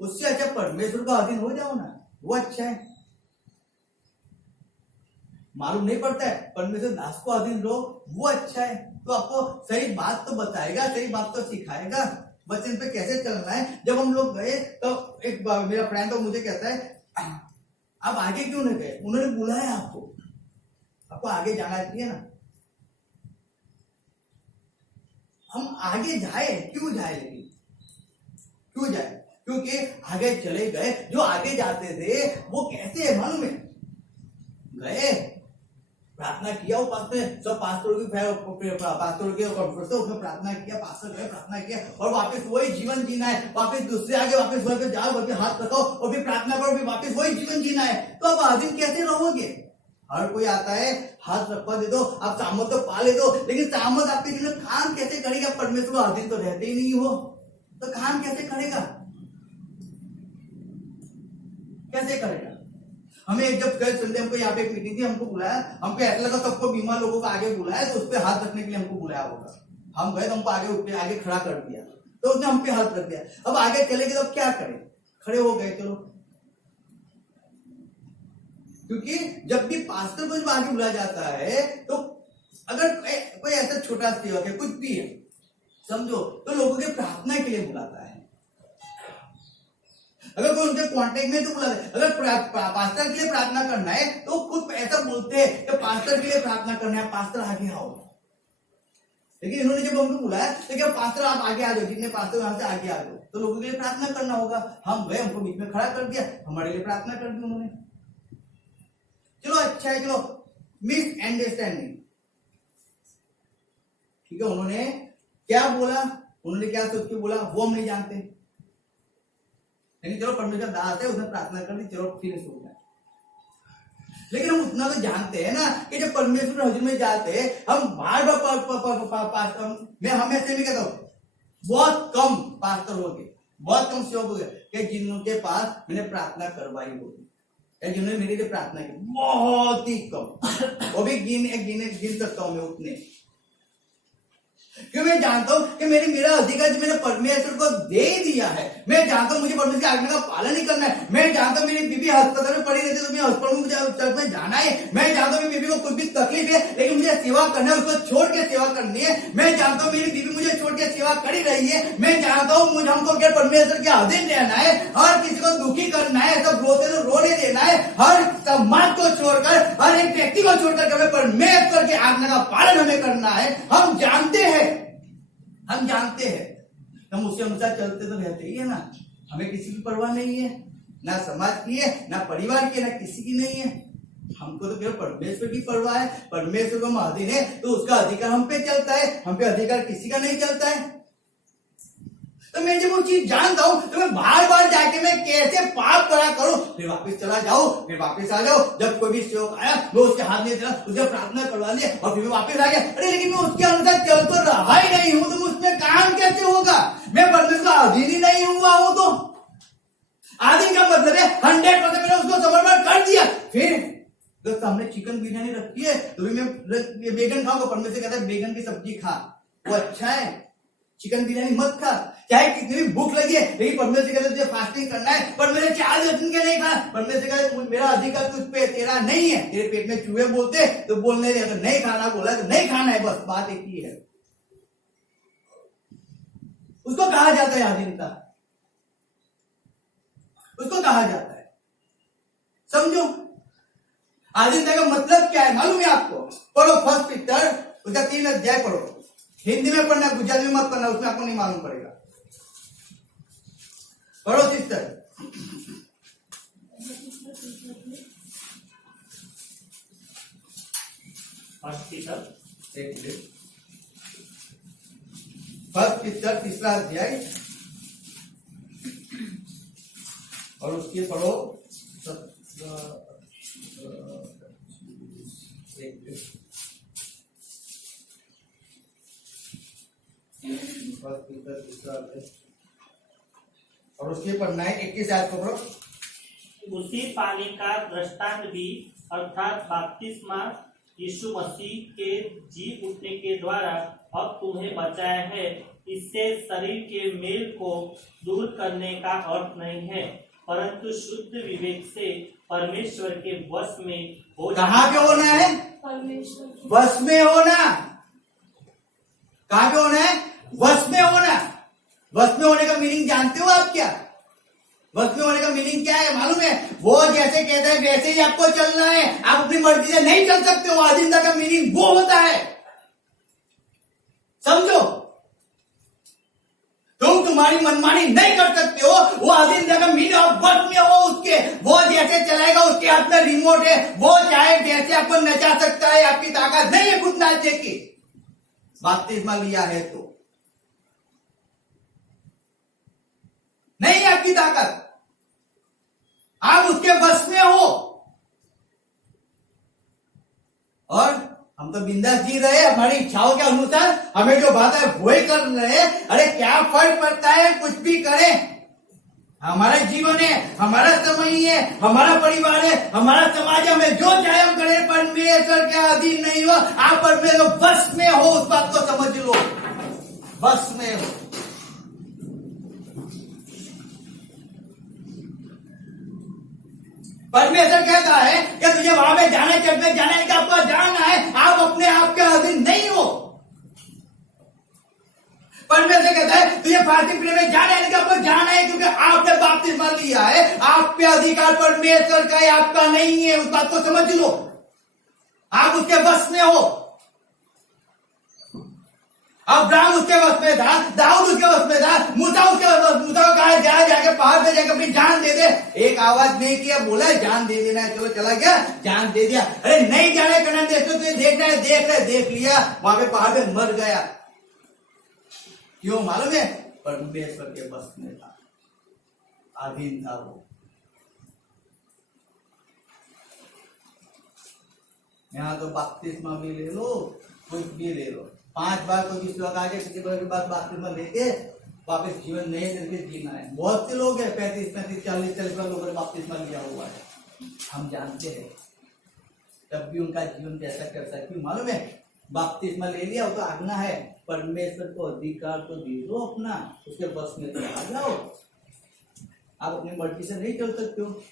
उससे अच्छा परमेश्वर का अधीन हो जाओ ना, वो अच्छा है। मालूम नहीं पड़ता है, परमेश्वर दास को अधीन रहो, वो अच्छा है। तो आपको सही बात तो बताएगा, सही बात तो सिखाएगा, वचन पे कैसे चलना है। जब हम लोग गए तो एक मेरा फ्रेंड तो मुझे कहता है आप आगे क्यों नहीं गए, उन्होंने बुलाया आपको आगे जाना चाहिए ना। हम आगे जाए, क्यों जाए, लेकिन क्यों जाए, क्योंकि आगे चले गए। जो आगे जाते थे वो कैसे है मालूम है, गए प्रार्थना किया, उपास में सब पास्टरों की कॉन्फ्रेंस है, उसमें प्रार्थना किया, पास्टर गए प्रार्थना किया, और वापस वही जीवन जीना है। वापस दूसरे आगे वापस वहीं पे जाओ, वापस हाथ रखो और फिर प्रार्थना करो, फिर वापस वही जीवन जीना है। तो अब आदिम कैसे रहोगे। हर कोई आता है, हाथ रखवा दे दो, आप सामत तो पा ले दो, लेकिन सामत आपके जीवन में काम कैसे करेगा। परमेश्वर आदिम तो रहते ही नहीं हो, तो काम कैसे करेगा, कैसे करेगा। हमें जब कल संडे हमको यहाँ पे एक मीटिंग थी, हमको बुलाया, हमको ऐसा लगा सबको बीमार लोगों को आगे बुलाया, तो उस पर हाथ रखने के लिए हमको बुलाया होगा। हम गए तो हमको आगे खड़ा कर दिया, तो उसने हम पे हाथ रख दिया। अब आगे चले गए तो अब क्या करें, खड़े हो गए चलो। क्योंकि जब भी पास्टर को जब आगे बुलाया जाता है, तो अगर कोई ऐसा छोटा सेवक है, कुछ भी है समझो, तो लोगों के प्रार्थना के लिए बुलाता है। अगर कोई उनके कांटेक्ट में तो बुला दे। अगर पास्टर के लिए प्रार्थना करना है तो खुद ऐसा बोलते हैं कि पास्टर के लिए प्रार्थना करना है, पास्टर आगे आओ। लेकिन इन्होंने जब हमको बुलाया तो क्या पास्टर आप आगे आ जाओ, जितने पास्टर वहां से आगे आ जाओ, तो लोगों के लिए प्रार्थना करना होगा। हम गए, हमको बीच में खड़ा कर दिया, हमारे लिए प्रार्थना कर दी उन्होंने। चलो अच्छा है, चलो मिसअंडरस्टैंडिंग, ठीक है। उन्होंने क्या बोला, उन्होंने क्या सोच के बोला वो हम नहीं जानते, लेकिन चलो परमेश्वर दास है, उसने प्रार्थना कर दी, चलो फिनिश हो गया। लेकिन हम उतना तो जानते हैं ना कि जब परमेश्वर हजूर में जाते हैं, हम बार बार मैं हमेशा भी कहता हूँ, बहुत कम पास्टर हो गए, बहुत कम सेवक हो गए कि जिनके पास मैंने प्रार्थना करवाई होगी, जिन्होंने मेरे लिए प्रार्थना की, बहुत ही कम। वो भी गिन सकता हूं मैं उतने, क्यों मैं जानता हूं कि मेरा अधिकार जो मैंने परमेश्वर को दे दिया है। मैं जानता हूं मुझे परमेश्वर की आज्ञा का पालन ही करना है। मैं जानता हूं मेरी बीबी अस्पताल में पड़ी रहती है, तो मैं अस्पताल में मुझे चर्च में जाना है। मैं जानता हूं मेरी बीबी को कुछ भी तकलीफ है, लेकिन मुझे सेवा करना है, उसको छोड़ के सेवा करनी है। मैं जानता हूं मेरी बीबी मुझे छोड़ के सेवा कर ही रही है। मैं जानता हूं मुझे हमको क्या परमेश्वर के अधीन रहना है, हर किसी को दुखी करना है, सब रोते तो रोने देना है, हर समाज को छोड़कर, हर एक व्यक्ति को छोड़कर हमें परमेश्वर की आज्ञा का पालन हमें करना है। हम जानते हैं, हम उसके अनुसार चलते तो रहते ही है ना। हमें किसी की परवाह नहीं है, ना समाज की है, ना परिवार की है, ना किसी की नहीं है। हमको तो केवल परमेश्वर की परवाह है। परमेश्वर को हम अधीन है तो उसका अधिकार हम पे चलता है, हम पे अधिकार किसी का नहीं चलता है। तो मैं जब वो चीज जानता हूं तो मैं बार बार जाके मैं कैसे पाप करा करूं, फिर वापस चला जाऊं, फिर वापस आ जाओ। जब कोई भी सेवक आया मैं उसके हाथ में चला, उससे प्रार्थना करवा लिया और फिर मैं वापस आ गया। अरे लेकिन मैं उसके अनुसार चल तो रहा ही नहीं हूं, तो उसमें काम कैसे होगा। मैं परमेश्वर का अधीन ही नहीं हुआ हूं। तो अधीन का मतलब है 100% मैंने उसको समर्पण कर दिया। फिर तो सामने चिकन बिरयानी रखी है तो भी मैं बेगन खाऊंगा, परमेश्वर कहता है बेगन की सब्जी खा, वो अच्छा है, चिकन बिरयानी मत खा। चाहे कितनी भी भूख लगी है, लेकिन परमेश्वर कहते तुझे फास्टिंग करना है, पर मैंने 4 दिन के नहीं खाना। परमेश्वर कहते मेरा अधिकार तुझ पे, तेरा नहीं है। तेरे पेट में चूहे बोलते तो बोलने दे, तो नहीं खाना बोला तो नहीं खाना है, बस बात एक ही है। उसको कहा जाता है अधीनता, उसको कहा जाता है। समझो अधीनता का मतलब क्या है मालूम है आपको। पढ़ो 1 पीटर उसका 3 अध्याय पढ़ो, हिंदी में पढ़ना, गुजराती में मत पढ़ना, उसमें आपको नहीं मालूम पड़ेगा। पढ़ो सिस्टर। 1 पीटर 3 अध्याय और उसके पढ़ो 1 पीटर 3 अध्याय और उसके पढ़ना है 21 आयत को पढ़ो। उसी पानी का दृष्टांत भी अर्थात बपतिस्मा यीशु मसीह के जी उठने के द्वारा अब तुम्हें बचाया है, इससे शरीर के मेल को दूर करने का अर्थ नहीं है, परंतु शुद्ध विवेक से परमेश्वर के वश में हो कहाँ पे होना है? परमेश्वर वश में होना। कहाँ पे होना है? वश में होना। वश में होने का मीनिंग जानते हो आप क्या? वश में होने का मीनिंग क्या है मालूम है? वो जैसे कहता है वैसे ही आपको चलना है। आप अपनी मर्जी से नहीं चल सकते हो। आजीविका का मीनिंग वो होता है, समझो। तुम तुम्हारी मनमानी नहीं कर सकते हो। वो आजीविका का मीनिंग आप वश में हो उसके। वो जैसे चलाएगा, उसके हाथ में रिमोट है। वो चाहे जैसे आपको नचा सकता है। आपकी ताकत नहीं है खुद नाचने की। बपतिस्मा लिया है तो नहीं आपकी ताकत। आप उसके वश में हो। और हम तो बिंदास जी रहे, हमारी इच्छाओं के अनुसार हमें जो बात है वही कर रहे हैं। अरे क्या फर्क पड़ता है? कुछ भी करें। हमारा जीवन है, हमारा समय ही है, हमारा परिवार है, हमारा समाज है। हमें जो चाहे हम करें, परमेश्वर के अधीन नहीं हो। आप परमेश्वर वश में हो, उस बात को समझ लो। वश में हो। परमेश्वर कहता है कि तुझे वहां पे जाना, चर्च में जाना है, कि आपको जाना है। आप अपने आप के अधीन नहीं हो। परमेश्वर कहता है तुझे फांसी पीने में जाना है, कि आपको जाना है, क्योंकि आपने बपतिस्मा लिया है। आप पे अधिकार परमेश्वर का है, आपका नहीं है। उस बात को समझ लो। आप उसके वश में हो। अब्राहम उसके वश में था, दाऊद उसके वश में था, मूसा उसके वश में। मूसा को कहा जाके पहाड़ पे जाके अपनी जान दे दे। एक आवाज नहीं किया, बोला जान दे देना है, चलो चला गया, जान दे दिया। अरे नहीं जाने कनान देश तो तुझे देखना है, देख लिया, वहां पे पहाड़ पे मर गया। क्यों मालूम है? परमेश्वर के वश में था, अधीन था वो। यहाँ तो बपतिस्मा भी ले लो, कुछ भी ले लो। 5 बार कोई विश्वास आगे किसी के बाद बपतिस्मा लेके वापस जीवन नहीं करके जीना है। बहुत से लोग हैं, 35, 40 लोगों ने बपतिस्मा लिया हुआ है, हम जानते हैं। तब भी उनका जीवन कैसा कैसा, क्यों मालूम है? बपतिस्मा ले लिया, वो तो आज्ञा है। परमेश्वर को अधिकार तो दे दो अपना, उसके बस में तो आ जाओ। आप अपनी मर्जी से नहीं चल सकते हो,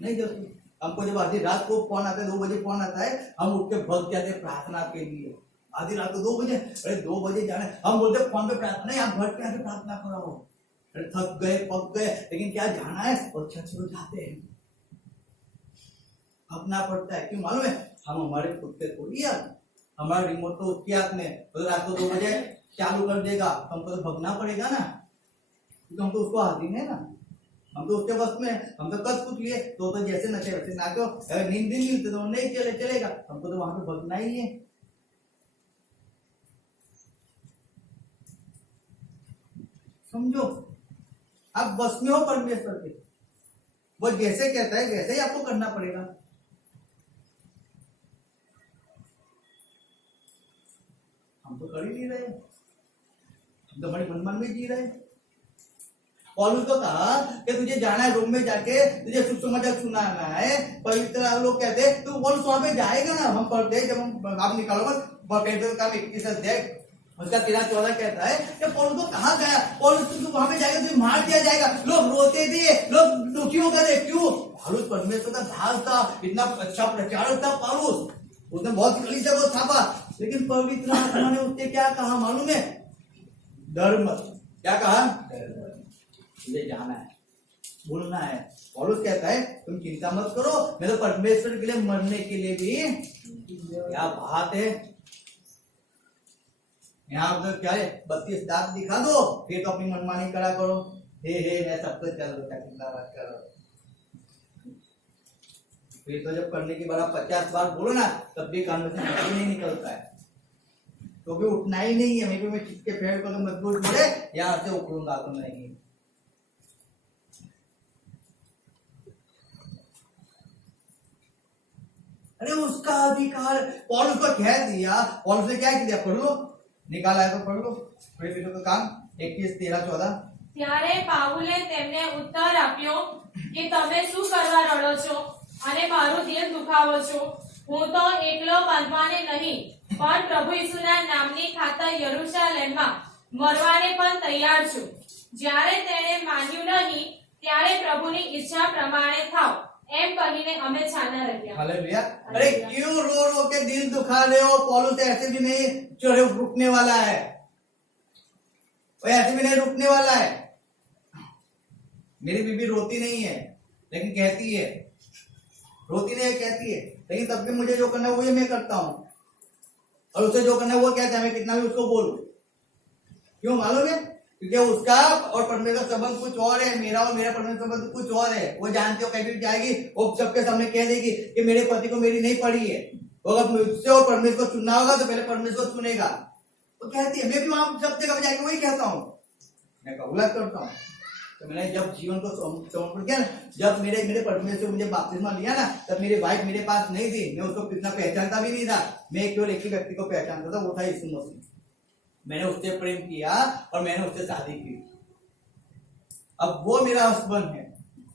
नहीं चल सकते। हमको जब आधी रात को फोन आता है, 2 बजे फोन आता है, हम उठ के भग जाते हैं प्रार्थना के लिए। आधी रात को 2 बजे, अरे 2 बजे जाना है, हम बोलते फोन पे प्रार्थना नहीं, आप घर पे आके प्रार्थना करो। अरे थक गए, पक गए, लेकिन क्या जाना है, और छत से जाते हैं, अपना पड़ता है। क्यों मालूम है? हम हमारे खुद से थोड़ी है, हमारा रिमोट तो उसके हाथ में। तो रात को 2 बजे चालू कर देगा, हमको तो भगना पड़ेगा ना, क्योंकि हम तो उसको अधीन है ना, हम तो उसके वश में। हम तो कद कुछ लिए तो जैसे नचे वैसे नाचो। अगर नींद नहीं मिलती तो नहीं चलेगा, हमको तो वहां पे भगना ही है। समझो, आप बस में हो परमेश्वर के। वो जैसे कहता है वैसे ही आपको करना पड़ेगा। हम तो कर ही नहीं रहे, हम तो बड़ी मनमान में जी रहे। पौलुस को कहा कि तुझे जाना है रोम में, जाके तुझे शुभ समाचार सुनाना है। पवित्र लोग कहते हैं तू पौलुस वहां पे जाएगा ना, हम पढ़ते हैं जब हम आप निकालो काम 21 अध्याय उसका 13-14 कहता है कि पौलुस को कहा गया, पौलुस तुझे वहां पे जाएगा, तुझे मार दिया जाएगा। लोग रोते थे, लोग दुखी हो गए। क्यों? पौलुस परमेश्वर का दास था, इतना अच्छा प्रचारक था पौलुस, उसने बहुत कली से वो छापा। लेकिन पवित्र आत्मा ने उससे क्या कहा मालूम है? धर्म। क्या कहा? मुझे जाना है, बोलना है। पौलुस कहता है तुम चिंता मत करो, मैं तो परमेश्वर के लिए मरने के लिए भी। क्या बात है! यहाँ तो क्या है, 32 दांत दिखा दो, फिर तो अपनी मनमानी करा करो। हे मैं सबको चल चिंता मत करो। फिर तो जब करने के बाद 50 बार बोलो ना, तब भी कान में से नहीं निकलता है, तो भी उठना ही नहीं है। मैं चिपके पेड़ को तो मजबूत बोले, यहाँ से उखड़ूंगा तो नहीं। अरे उसका अधिकार पौलुस को कह दिया। पौलुस ने क्या किया? पढ़ लो, निकाला है तो पढ़ लो। तो काम 21-13-14। ત્યારે પાઉલે તેમને ઉત્તર આપ્યો કે તમે શું કરવા રડો છો અને મારું દિલ દુખાવો છો? હું તો એકલો બાંધવાને નહીં પણ પ્રભુ ઈસુના નામની ખાતર યરૂશલેમમાં મરવાને પણ તૈયાર છું. જ્યારે તેણે માન્યું નહીં ત્યારે પ્રભુની ઈચ્છા પ્રમાણે થાવ એમ કહીને અમે ચાલ્યા રહ્યા. हालेलुया। अरे क्यों रो रो के दिल दुखा रहे हो? पौलुस ऐसे भी नहीं चढ़े रुकने वाला है, वो ऐसे भी नहीं रुकने वाला है। मेरी बीबी रोती नहीं है लेकिन कहती है, रोती नहीं है कहती है, लेकिन तब भी मुझे जो करना है वही मैं करता हूँ, और उसे जो करना है वो कहता है, मैं कितना भी उसको बोलूं। क्यों मालूम है? क्योंकि उसका और परमेश्वर का संबंध कुछ और है, मेरा और मेरा परमेश्वर का संबंध कुछ और है। वो जानती हो कहीं भी जाएगी वो सबके सामने कह देगी कि मेरे पति को मेरी नहीं पड़ी है। वो अगर मुझसे और परमेश्वर को चुनना होगा तो पहले परमेश्वर चुनेगा। वो कहती है, मैं भी वहां सब जगह जाके वही कहता हूँ, मैं कबूलात करता हूँ। तो मैंने जब जीवन को समर्पण किया ना, जब मेरे परमेश्वर मुझे बपतिस्मा लिया ना, तब मेरी वाइफ मेरे पास नहीं थी, मैं उसको कितना पहचानता भी नहीं था। मैं केवल एक ही व्यक्ति को पहचानता था, वो था यीशु मसीह। मैंने उससे प्रेम किया और मैंने उससे शादी की। अब वो मेरा हस्बैंड है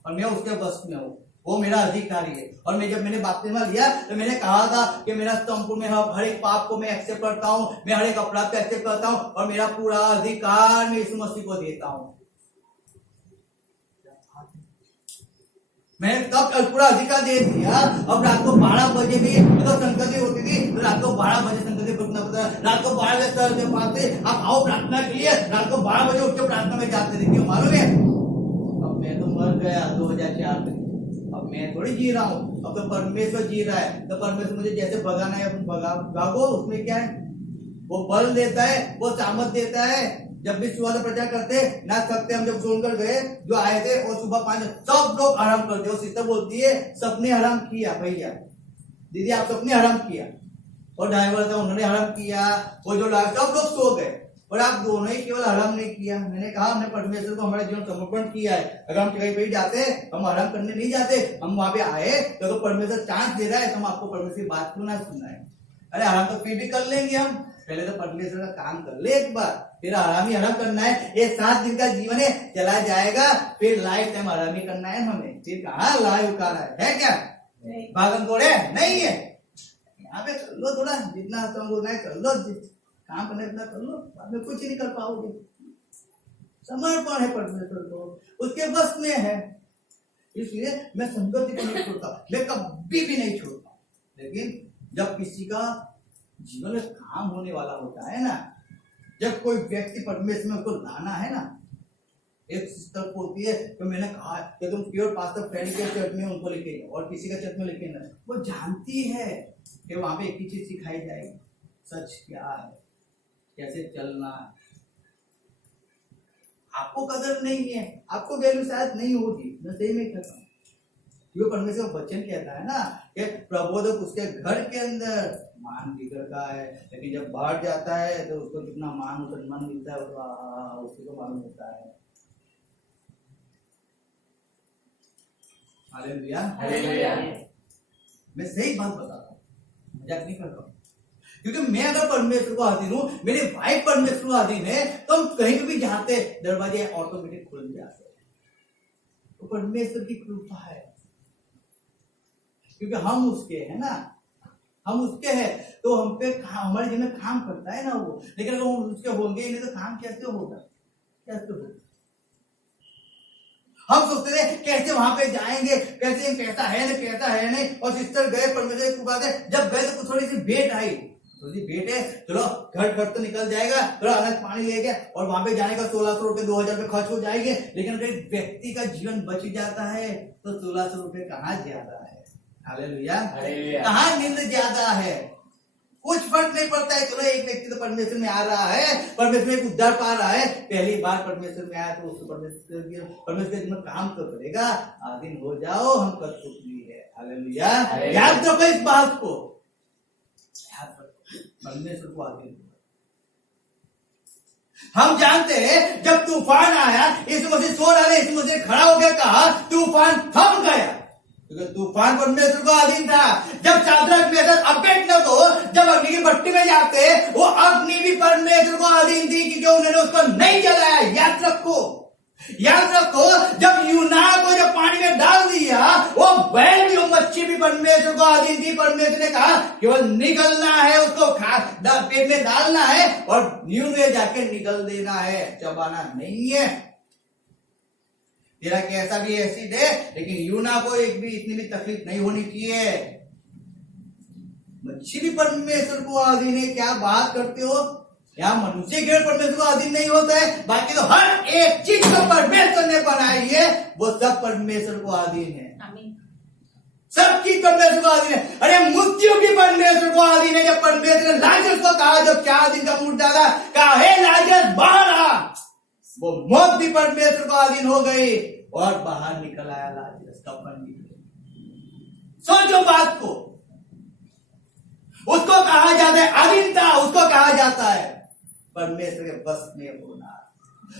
और मैं उसके बस में हूँ, वो मेरा अधिकारी है। और मैं जब मैंने बपतिस्मा लिया तो मैंने कहा था कि मेरा संपूर्ण में हर एक पाप को मैं एक्सेप्ट करता हूँ, मैं हर एक अपराध को एक्सेप्ट करता हूँ और मेरा पूरा अधिकार मैं यीशु मसीह को देता हूँ। मैंने तब पूरा अधिकार दे दिया। अब रात को 12 बजे भी तो संगति होती थी, तो रात को 12 बजे संगति रुकना पड़ता, रात को 12 बजे सर के पास से आप आओ प्रार्थना के लिए, रात को 12 बजे उठ के प्रार्थना में जाते थे। क्यों मालूम है? अब मैं तो मर गया 2004 में, अब मैं थोड़ी जी रहा हूँ, अब तो परमेश्वर जी रहा है। तो परमेश्वर मुझे जैसे भगाना है भागो, उसमें क्या है? वो बल देता है, वो सामर्थ देता है। जब भी सुबह प्रचार करते ना सकते, हम जब सुनकर गए जो आए थे और सुबह 5 सब लोग आराम करते। वो सिस्टर बोलती है सबने हराम किया भैया, दीदी आप सबने हराम किया, और ड्राइवर था उन्होंने हराम किया, वो जो सब लोग सो गए और आप दोनों ही केवल हराम नहीं किया। मैंने कहा हमने परमेश्वर को हमारे जीवन समर्पण किया है। अगर हम कहीं पे जाते हम आराम करने नहीं जाते, हम वहां पे आए तो परमेश्वर चांस दे रहा है तो हम आपको परमेश्वर की बात क्यों ना सुनाए। अरे आराम तो फिर भी कर लेंगे, हम पहले तो परमेश्वर का काम कर ले एक बार, फिर आराम ही आराम करना है। ये 7 दिन का जीवन है, चला जाएगा, फिर लाइफ टाइम आराम ही करना है हमें। फिर कहाँ लाइव उकारा है क्या? भागम तोड़े नहीं है। यहाँ पे कर लो थोड़ा, जितना बोलना है कर लो, काम करना इतना कर लो, बाद में कुछ नहीं कर पाओगे। समर्पण है परमेश्वर को, उसके बस में है। इसलिए मैं संगति को नहीं छोड़ता, मैं कभी भी नहीं छोड़ता। लेकिन जब किसी का जीवन में काम होने वाला होता है ना, जब कोई व्यक्ति परमेश्वर में उसको लाना है ना, एक सिस्टर को होती है तो मैंने कहा कि तुम प्योर पास्टर फ्रेंड के चर्च में उनको लेके जाओ और किसी का चर्च में लेके ना, वो जानती है कि वहां पे एक ही चीज सिखाई जाएगी, सच क्या है, कैसे चलना है। आपको कदर नहीं है, आपको वैल्यू शायद नहीं होगी, मैं सही में कहता हूँ। जो परमेश्वर वचन कहता है ना कि प्रबोधक उसके घर के अंदर मान बिगड़ता है, लेकिन जब बाहर जाता है तो उसको कितना मान और सम्मान मिलता है उसी को मालूम होता है। Hallelujah, hallelujah. मैं सही बात बताता हूँ, मजाक नहीं करता हूँ। क्योंकि मैं अगर परमेश्वर को अधीन हूँ, मेरे वाइफ परमेश्वर को अधीन है, तो हम कहीं भी जाते दरवाजे ऑटोमेटिक खुल जाते हैं। तो परमेश्वर की कृपा है, क्योंकि हम उसके हैं ना, हम उसके हैं तो हम पे हमारे जीवन में काम करता है ना वो। लेकिन अगर हम उसके होंगे ही नहीं तो काम कैसे होगा, कैसे होगा? हम सोचते थे कैसे वहां पे जाएंगे, कैसे पैसा है नहीं, पैसा है नहीं। और सिस्टर गए परमेश्वर की कृपा से, जब गए तो थोड़ी सी भेंट आई, थोड़ी सी भेंट है, चलो घर तो निकल जाएगा, थोड़ा अनाज पानी ले गया और वहां पे जाने का 1600 रुपए 2000 रुपए खर्च हो जाएंगे। लेकिन अगर व्यक्ति का जीवन बच जाता है तो 1600 रुपए कहाँ ज्यादा है। हालेलुया, कहाँ नींद ज्यादा है, कुछ फर्क नहीं पड़ता है। चलो एक व्यक्ति तो परमेश्वर में आ रहा है, परमेश्वर में उद्धार पा रहा है, पहली बार परमेश्वर में आया तो उसको परमेश्वर में काम तो करेगा। आधीन हो जाओ, हम कर चुकी है। हालेलुया, याद रखो इस बात को, याद रखो, परमेश्वर को आधीन। हम जानते हैं जब तूफान आया, इस मसीह सो रहा है, इस मसीह खड़ा हो गया, कहा तूफान थम गया, क्योंकि तूफान परमेश्वर को अधीन था। जब शाद्रक मेशक अबेदनगो जब अग्नि की भट्टी में जाते, वो अग्नि भी परमेश्वर को अधीन थी, क्योंकि उन्होंने उसको नहीं जलाया। याद रखो, याद रखो, जब यूना को जब पानी में डाल दिया, वो बैल भी, वो मच्छी भी परमेश्वर परमेश्वर को अधीन थी। परमेश्वर ने कहा केवल निगलना है, उसको पेट में डालना है और न्यू में जाके निगल देना है, चबाना नहीं है। तेरा कैसा भी एसिड है, लेकिन यूना को एक भी इतनी भी तकलीफ नहीं होनी चाहिए। मच्छी भी परमेश्वर को अधीन है, क्या बात करते हो? यहाँ मनुष्य केवल परमेश्वर को अधीन नहीं होता है, बाकी तो हर एक चीज जो परमेश्वर ने बनाई है वो सब परमेश्वर को अधीन है। सब चीज परमेश्वर को अधीन है। अरे मृत्यु भी परमेश्वर को अधीन है। जब परमेश्वर ने लाजर को कहा, जब 4 दिन का मुंह डाला, कहा हे लाजर बाहर आ, वो मौत भी परमेश्वर को अधीन हो गई और बाहर निकल आया लाजर कफन निकले। सोचो बात को, उसको कहा जाता है अधीनता, उसको कहा जाता है परमेश्वर के बस में होना।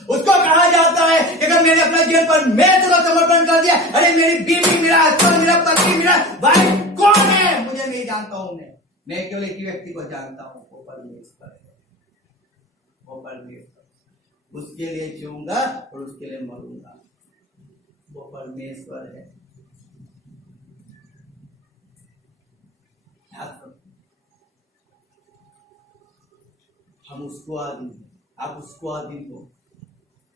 उसको कहा जाता है कि अगर मैंने अपना जीवन परमेश्वर को समर्पण कर दिया, अरे मेरी बीवी, मेरा हस्बैंड, मेरा पति, मेरा भाई कौन है मुझे नहीं जानता हूं, मैं केवल एक ही व्यक्ति को जानता हूं, वो परमेश्वर है, वो परमेश्वर। उसके लिए जीऊंगा और उसके लिए मरूंगा, वो परमेश्वर है। हम उसको अधीन हैं, आप उसको अधीन हो।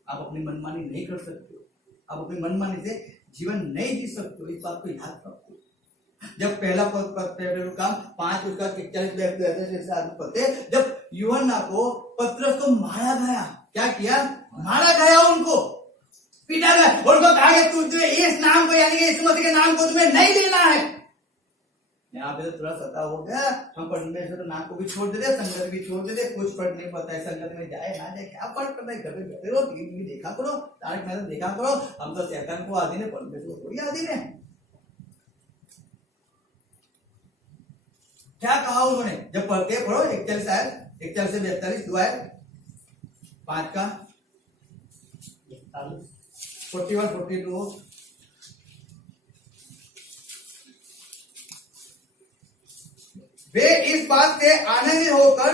आप अपनी मनमानी नहीं कर सकते हो, आप अपनी मनमानी से जीवन नहीं जी सकते हो, इस बात को याद रखो। जब पहला काम 5 उसका 41 पढ़ते, जब यूहन्ना को पतरस को मारा गया, क्या किया? मारा गया, उनको पीटा गया, उनको कहा कि तुझे इस नाम को यानी कि यीशु मसीह के नाम को तुम्हें नहीं लेना है। यहाँ पे तो थोड़ा सता हो गया, हम परमेश्वर नाम को भी छोड़ देते, संगत भी छोड़ देते, कुछ फर्क नहीं पड़ता है, संगत में जाए ना जाए क्या फर्क पड़ता है, घर में बैठे रहो, टीवी देखा करो, तारक मेहता देखा करो। हम तो शैतान को अधीन है, परमेश्वर को थोड़ी अधीन है। क्या कहा उन्होंने? जब पढ़ते पढ़ो 41 से 42 दुआ 5 का 41 42। वे इस बात से आनंदित होकर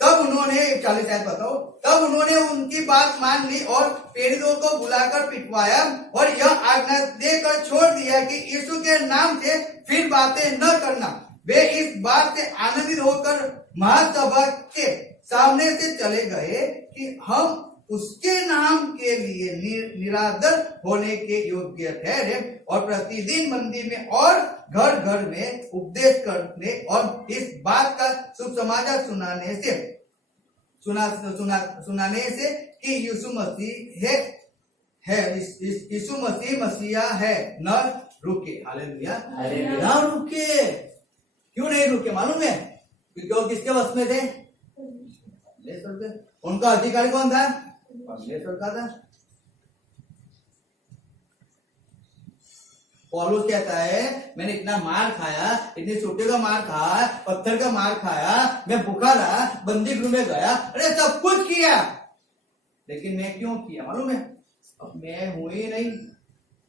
तब उन्होंने 40 आयत बताओ, तब उन्होंने उनकी बात मान ली और प्रेरितों को बुलाकर पिटवाया और यह आज्ञा देकर छोड़ दिया कि यीशु के नाम से फिर बातें न करना। वे इस बात से आनंदित होकर महासभा के सामने से चले गए कि हम उसके नाम के लिए निरादर होने के योग्य ठहरे और प्रतिदिन मंदिर में और घर घर में उपदेश करने और इस बात का शुभ समाचार सुनाने से कि यीशु मसीह है यीशु मसीह मसीहा है, न रुके। हालेलुया, न रुके। क्यों नहीं रुके मालूम है? क्योंकि किसके वश में थे? उनका अधिकारी कौन था? परमेश्वर का था। पौलुस कहता है मैंने इतना मार खाया, इतनी चोटी का मार खाया, पत्थर का मार खाया, मैं भूखा रहा, बंदी गृह में गया, अरे सब कुछ किया, लेकिन मैं क्यों किया मालूम है? अब मैं हूं ही नहीं,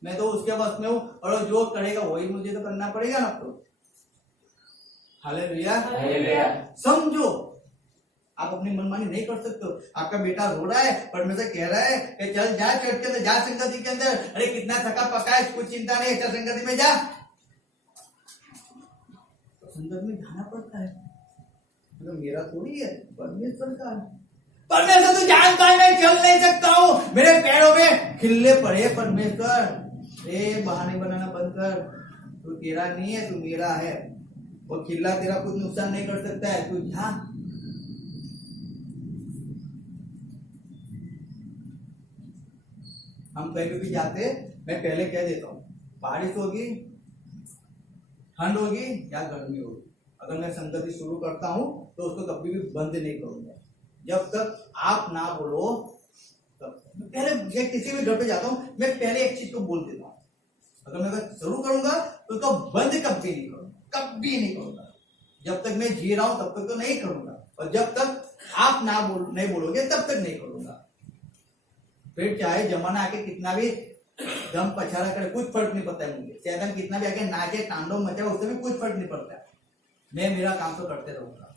मैं तो उसके बस में हूं और जो करेगा वही मुझे तो करना पड़ेगा ना। तो हालेलुया, समझो आप अपनी मनमानी नहीं कर सकते हो। आपका बेटा रो रहा है, परमेश्वर कह रहा है कि चल जा चर्च के अंदर, जा संगति के अंदर, अरे कितना थका पका है, कुछ चिंता नहीं, चल संगति में जा। तो संगति में जाना पड़ता है, तो मेरा थोड़ी है, परमेश्वर का है। परमेश्वर तो जानता है मैं चल नहीं सकता हूँ, मेरे पैरों में खिल्ले पड़े। परमेश्वर बहाने बनाना बंद कर, तू तेरा नहीं है, तू मेरा है। वो खिल्ला तेरा कुछ नुकसान नहीं कर सकता है, तू जा। हम कहीं भी जाते, मैं पहले कह देता हूँ, बारिश होगी, ठंड होगी या गर्मी होगी, अगर मैं संगति शुरू करता हूँ तो उसको कभी भी बंद नहीं करूंगा जब तक आप ना बोलो। तब पहले किसी भी घर पे जाता हूँ, मैं पहले एक चीज को बोल देता हूँ, अगर मैं शुरू करूंगा तो उसको बंद कभी नहीं करूंगा, कभी नहीं करूंगा। जब तक मैं जी रहा हूं तब तक तो नहीं करूंगा, और जब तक आप नहीं बोलोगे तब तक नहीं करूंगा। फिर चाहे जमाना आके कितना भी दम पछाड़ा करे, कुछ फर्क नहीं पड़ता है मुझे। शैतान कितना भी आके नाचे, तांडव मचाए, उससे भी कुछ फर्क नहीं पड़ता है। मैं मेरा काम तो करते रहूंगा।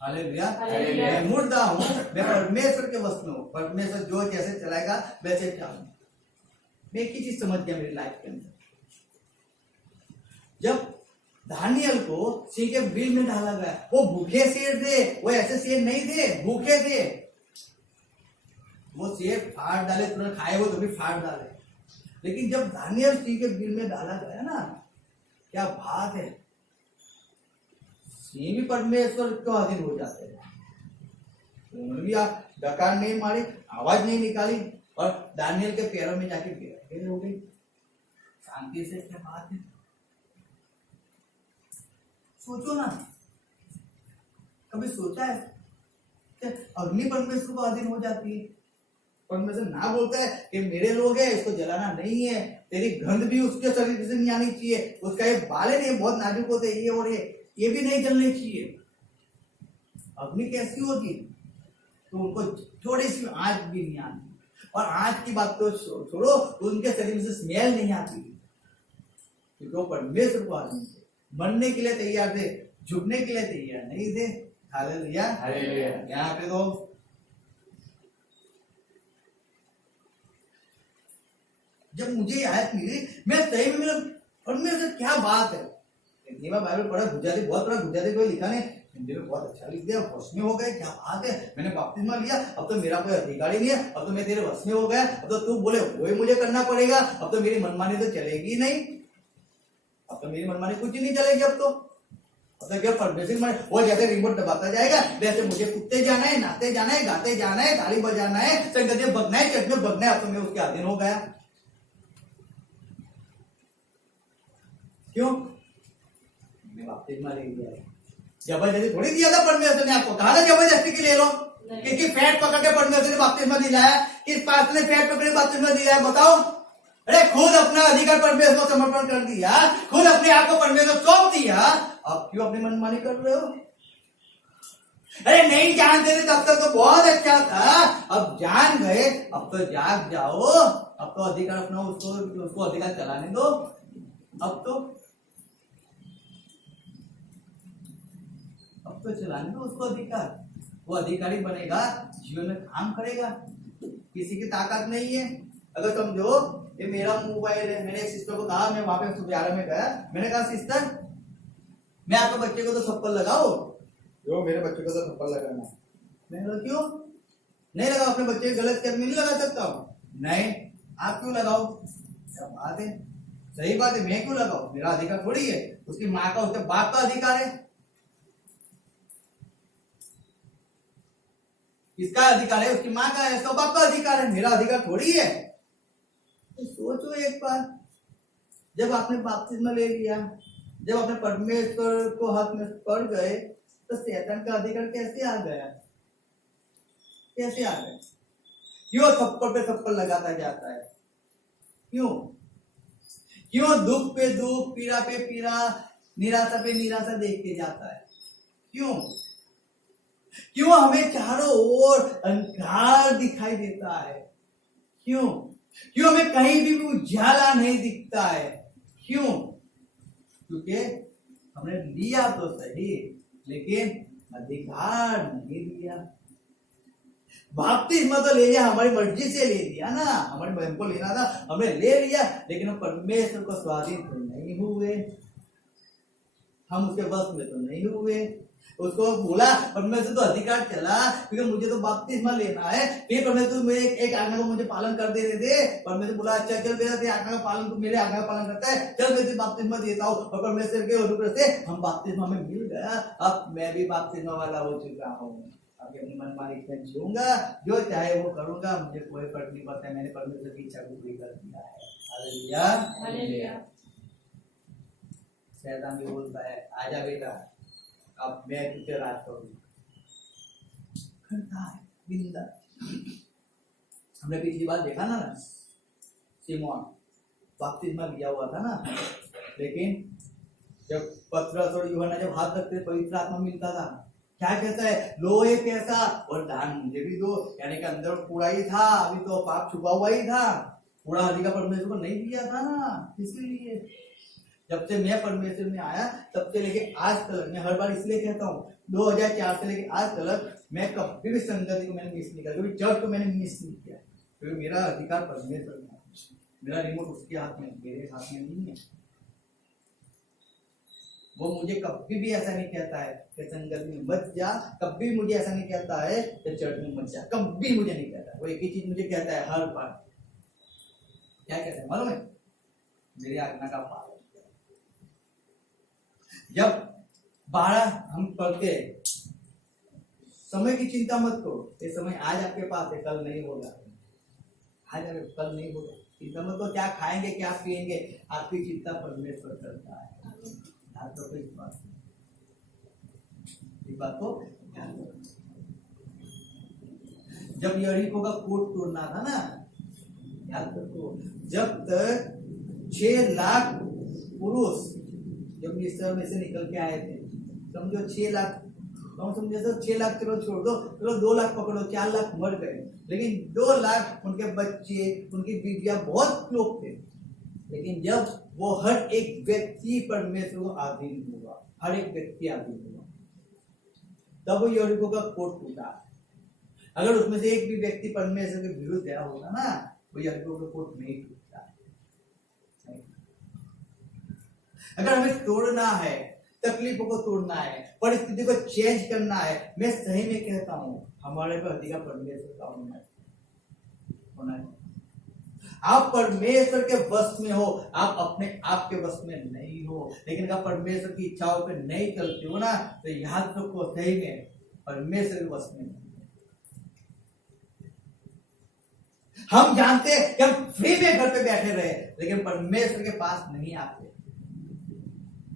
हालेलुया, मैं मुर्दा हूं, मैं परमेश्वर के वश में हूं। परमेश्वर जो जैसे चलाएगा वैसे चलाऊंगा। मैं एक ही चीज समझ गया मेरी लाइफ के अंदर, जब दानियल को सिंह के बिल में डाला गया, वो भूखे शेर थे, वो ऐसे शेर नहीं थे, भूखे थे। वो शेर फाड़ डाले, तुरंत खाए वो तो भी फाड़ डाले। लेकिन जब दानियल सिंह के बिल में डाला गया ना, क्या बात है, सिंह भी परमेश्वर को अधीन हो जाते हैं। उन्होंने भी आप डकार नहीं मारी, आवाज नहीं निकाली और दानियल के पैरों में जाके गिर हो गई शांति से। क्या बात है, सोचो ना, कभी सोचा है कि अग्नि परमेश्वर को अधीन हो जाती है? परमेश्वर ना बोलता है कि मेरे लोग है, इसको जलाना नहीं है, तेरी गंध भी उसके शरीर से नहीं आनी चाहिए, उसका ये बाले नहीं बहुत नाजुक होते, ये और ये भी नहीं जलने चाहिए। अग्नि कैसी होगी? तो उनको थोड़ी सी आंच भी नहीं आती, और आंच की बात तो छोड़ो, तो उनके शरीर से स्मेल नहीं आती, क्योंकि वो परमेश्वर को आदमी थे, मरने के लिए तैयार थे, झुकने के लिए तैयार नहीं थे। Hallelujah, hallelujah. यहाँ पे तो जब मुझे ये आयत मिली, मैं सही में मेरा परमेश्वर क्या बात है। बाइबल पढ़ा, गुजराती बहुत पढ़ा, गुजराती कोई लिखा नहीं, हिंदी में बहुत अच्छा लिख दिया, वश में हो गए, क्या बात है, मैंने बपतिस्मा लिया, अब तो मेरा कोई अधिकार ही नहीं है, अब तो मैं तेरे वश में हो गया, अब तो तू बोले वही मुझे करना पड़ेगा, अब तो मेरी मनमानी तो चलेगी नहीं, अब तो मेरी मनमानी कुछ ही नहीं चलेगी। अब तो क्या परमेश्वर वो जैसे रिमोट दबाता जाएगा, वैसे मुझे कुत्ते जाना है, नाचते जाना है, गाते जाना है, ताली बजाना है, संगत में बगना है, चर्च में बगना है, अब तो मैं उसके अधीन हो गया। क्यों? मैं बपतिस्मा ले लिया, जबरदस्ती थोड़ी दिया था परमेश्वर ने आपको, कहा था जबरदस्ती की ले लो, कि फैट पकड़ के परमेश्वर ने बपतिस्मा दिलाया, किस पास ने फैट पकड़ के बपतिस्मा दिलाया, बताओ? अरे खुद अपना अधिकार परमेश्वर को समर्पण कर दिया, खुद अपने आप को परमेश्वर सौंप दिया, अब क्यों अपनी मनमानी कर रहे हो? अरे नहीं जानते थे तब तक तो बहुत अच्छा था, अब जान गए, अब तो जाग जाओ, अब तो अधिकार अपना उसको अधिकार चलाने दो। अब तो चलाने दो उसको अधिकार, वो अधिकारी बनेगा, जीवन में काम करेगा, किसी की ताकत नहीं है। अगर समझो ये मेरा मोबाइल है, मैंने एक सिस्टर को कहा, मैं वहां पे सुबह में गया, मैंने कहा सिस्टर मैं आपके बच्चे को तो थप्पड़ लगाओ, जो मेरे बच्चे को तो थप्पड़ लगाना, मैंने कहा क्यों नहीं लगाओ, अपने बच्चे की गलत कर्म नहीं लगा सकता हूँ, नहीं आप क्यों लगाओ, क्या बात है, सही बात है, मैं क्यों लगाओ, मेरा अधिकार थोड़ी है, उसकी माँ का उसके बाप का अधिकार है, किसका अधिकार है, उसकी माँ का है, उसका बाप का अधिकार है, मेरा अधिकार थोड़ी है। तो सोचो एक बार, जब आपने बपतिस्मा ले लिया, जब अपने परमेश्वर को हाथ में पड़ गए, तो शैतान का अधिकार कैसे आ गया, कैसे आ गया? क्यों थप्पड़ पे थप्पड़ लगाता जाता है? क्यों दुख पे दुख, पीड़ा पे पीड़ा, निराशा पे निराशा देख के जाता है? क्यों हमें चारों ओर अंधकार दिखाई देता है? क्यों हमें कहीं भी उजाला नहीं दिखता है? क्योंकि हमने लिया तो सही, लेकिन अधिकार नहीं दिया। बपतिस्मा तो ले लिया, हमारी मर्जी से ले लिया ना, हमारी बहन को लेना था, हमने ले लिया, लेकिन हम परमेश्वर को स्वाधीन तो नहीं हुए, हम उसके बस में तो नहीं हुए। उसको बोला परमेश्वर तो अधिकार चला, क्योंकि मुझे तो बपतिस्मा लेना है, फिर परमेश्वर मेरे एक आज्ञा को मुझे पालन कर दे रहे थे, परमेश्वर बोला अच्छा चल मेरा आज्ञा का पालन, तो मेरे आज्ञा का पालन करता है, चल मैं तुझे बपतिस्मा देता हूँ, और परमेश्वर के अनुग्रह से हम बपतिस्मा में मिल गया। अब मैं भी बपतिस्मा वाला हो चुका हूँ, अभी अपनी मनमानी में जीऊंगा, जो चाहे वो करूंगा, मुझे कोई फर्क नहीं पड़ता है, मैंने परमेश्वर की इच्छा को पूरी कर दिया है। Hallelujah, hallelujah. शैतान भी बोलता है आजा बेटा, अब मैं तुझे राज करूंगा, करता है बिंदा। हमने पिछली बार देखा ना, सिमोन बपतिस्मा लिया हुआ था ना, लेकिन जब पतरस और यूहन्ना जब हाथ रखते पवित्र आत्मा मिलता था, क्या कहता है, लो ये पैसा और दान मुझे भी दो, यानी कि अंदर पूरा ही था, अभी तो पाप छुपा हुआ ही था, पूरा अधिकार परमेश्वर को नहीं दिया था ना। इसलिए जब से मैं परमेश्वर में आया तब से लेके आज तक, मैं हर बार इसलिए कहता हूँ 2004 से लेके आज तक मैं कभी भी संगति को मैंने मिस नहीं किया, कभी चर्च को मैंने मिस नहीं किया, क्योंकि मेरा अधिकार परमेश्वर में, मेरा रिमोट उसके हाथ में, मेरे हाथ में नहीं है। वो मुझे कभी भी ऐसा नहीं कहता है कि संगत में मत जा, कभी मुझे ऐसा नहीं कहता है कि चर्च में मत जा, कभी मुझे नहीं कहता। वो एक ही चीज मुझे कहता है हर बार, क्या कहता है मालूम है? मेरी आज्ञा का पालन। जब 12 हम पढ़ते, समय की चिंता मत करो, ये समय आज आपके पास है, कल नहीं होगा, आज कल नहीं होगा। चिंता मत करो क्या खाएंगे क्या पिएंगे, आपकी चिंता परमेश्वर करता है। तो इस बात को ध्यान रखो। जब यरीहो का कोट तोड़ना था ना, याद रखो, जब तक 6 लाख पुरुष जब मिस्र में से निकल के आए थे, समझो 6 लाख, कौन समझे तो 6 लाख चलो छोड़ दो, चलो 2 लाख पकड़ो, 4 लाख मर गए, लेकिन 2 लाख उनके बच्चे, उनकी बीवियां बहुत लोग थे। लेकिन जब वो हर एक व्यक्ति परमेश्वर को अधीन हुआ, हर एक व्यक्ति अधीन हुआ, तब वो यरीहो का कोट टूटा। अगर उसमें से एक भी व्यक्ति परमेश्वर के विरुद्ध गया होगा ना, वो यरीहो का कोट नहीं टूटता। अगर हमें तोड़ना है, तकलीफों को तोड़ना है, परिस्थिति को चेंज करना है, मैं सही में कहता हूं हमारे पर अधिकार परमेश्वर का होना है। आप परमेश्वर के वश में हो, आप अपने आप के वश में नहीं हो। लेकिन अगर परमेश्वर की इच्छाओं पे नहीं चलते हो ना, तो याद रखो सही में परमेश्वर के वश में नहीं। हम जानते हैं कि हम फ्री में घर पे बैठे रहे, लेकिन परमेश्वर के पास नहीं आते।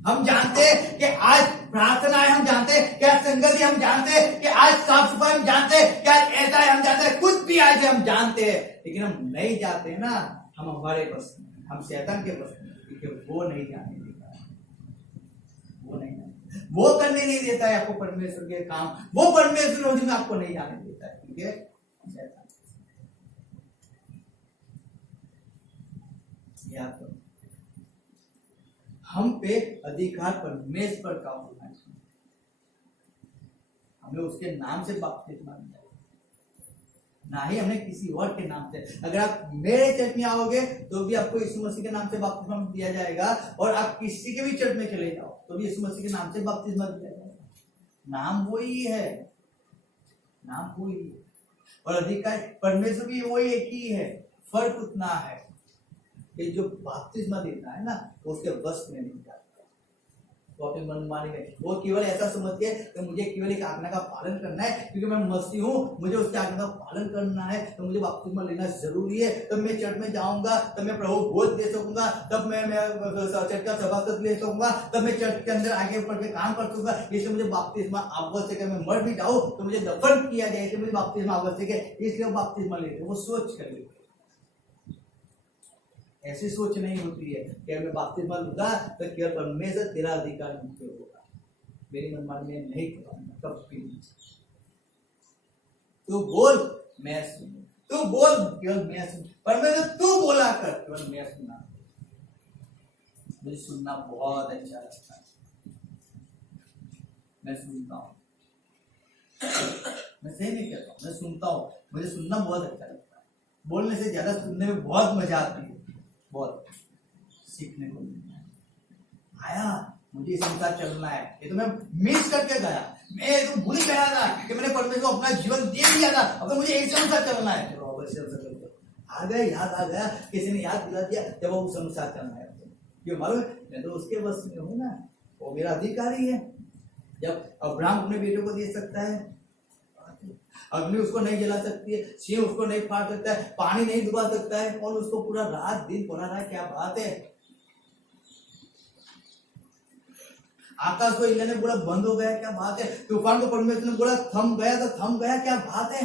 हम जानते हैं कि आज प्रार्थना है, हम जानते हैं क्या संगति, हम जानते हैं कि आज साफ सफाई, हम जानते हैं क्या ऐसा है, हम जानते हैं कुछ भी आज हम जानते हैं, लेकिन हम नहीं जाते हैं ना। हम हमारे बस में, हम शैतान के बस में, क्योंकि वो नहीं जाने देता है, वो नहीं जाने, वो करने नहीं देता है आपको परमेश्वर के काम, वो परमेश्वर में आपको नहीं जाने देता है, ठीक है? शैतान याद करो, हम पे अधिकार परमेश्वर का होना चाहिए। हमें उसके नाम से बपतिस्मा मिला, ना ही हमें किसी और के नाम से। अगर आप मेरे चर्च में आओगे तो भी आपको यीशु मसीह के नाम से बपतिस्मा दिया जाएगा, और आप किसी के भी चर्च में चले जाओ तो भी यीशु मसीह के नाम से बपतिस्मा दिया जाएगा। नाम वही है, नाम वही है, और अधिकार परमेश्वर भी वही एक ही है। फर्क उतना है कि जो बपतिस्मा देता है ना, वो उसके वश में नहीं जाता, वो अपनी मनमानी में, वो केवल ऐसा समझते हैं कि मुझे केवल एक आज्ञा का पालन करना है, क्योंकि मैं मसीह हूँ, मुझे उसकी आज्ञा का पालन करना है, तो मुझे बपतिस्मा लेना जरूरी है। तब मैं चर्च में जाऊंगा, तब मैं प्रभु भोज दे सकूंगा, तब मैं चर्च का सभासद ले सकूंगा, तब मैं चर्च के अंदर आगे बढ़ के काम कर सकूंगा। इसलिए मुझे बपतिस्मा आवश्यक है। मैं मर भी जाऊँ तो मुझे दफन किया जाए, इसलिए मुझे बपतिस्मा आवश्यक है, इसलिए बपतिस्मा लेते। वो सोच कर लेते, ऐसी सोच नहीं होती है कि मैं बपतिस्मा लूंगा तो केवल परमेश्वर तेरा अधिकार मुझे होगा, मेरी मनमानी में नहीं करूंगा, कभी नहीं। तू बोल मैं सुनूं, तू बोल केवल मैं सुन, परमेश्वर तू बोला कर केवल मैं सुना। मुझे सुनना बहुत अच्छा लगता है, मैं सुनता हूँ, मैं सही नहीं कहता हूँ, मैं सुनता हूँ, मुझे सुनना बहुत अच्छा लगता है। बोलने से ज्यादा सुनने में बहुत मजा आती है, बहुत सीखने को मिलता है। आया मुझे इस संसार चलना है, ये तो मैं मिस करके गया, मैं तो भूल गया था कि मैंने परमेश्वर को अपना जीवन दे दिया था, अब तो मुझे एक संसार चलना है। चलो अवश्य आ गया, याद आ गया, किसी ने याद दिला दिया, जब वो संसार चलना है। क्यों मालूम है? मैं तो उसके बस में हूँ ना, वो मेरा अधिकारी है। जब अब्राहम अपने बेटे को दे सकता है, अग्नि उसको नहीं जला सकती है, सिंह उसको नहीं फाड़ सकता है, पानी नहीं डुबा सकता है, और उसको पूरा रात दिन पढ़ा रहा है। क्या बात है! आकाश को इंद्र ने बोला बंद हो गया, क्या बात है! तूफान को परमेश्वर ने बोला थम गया तो थम गया, क्या बात है!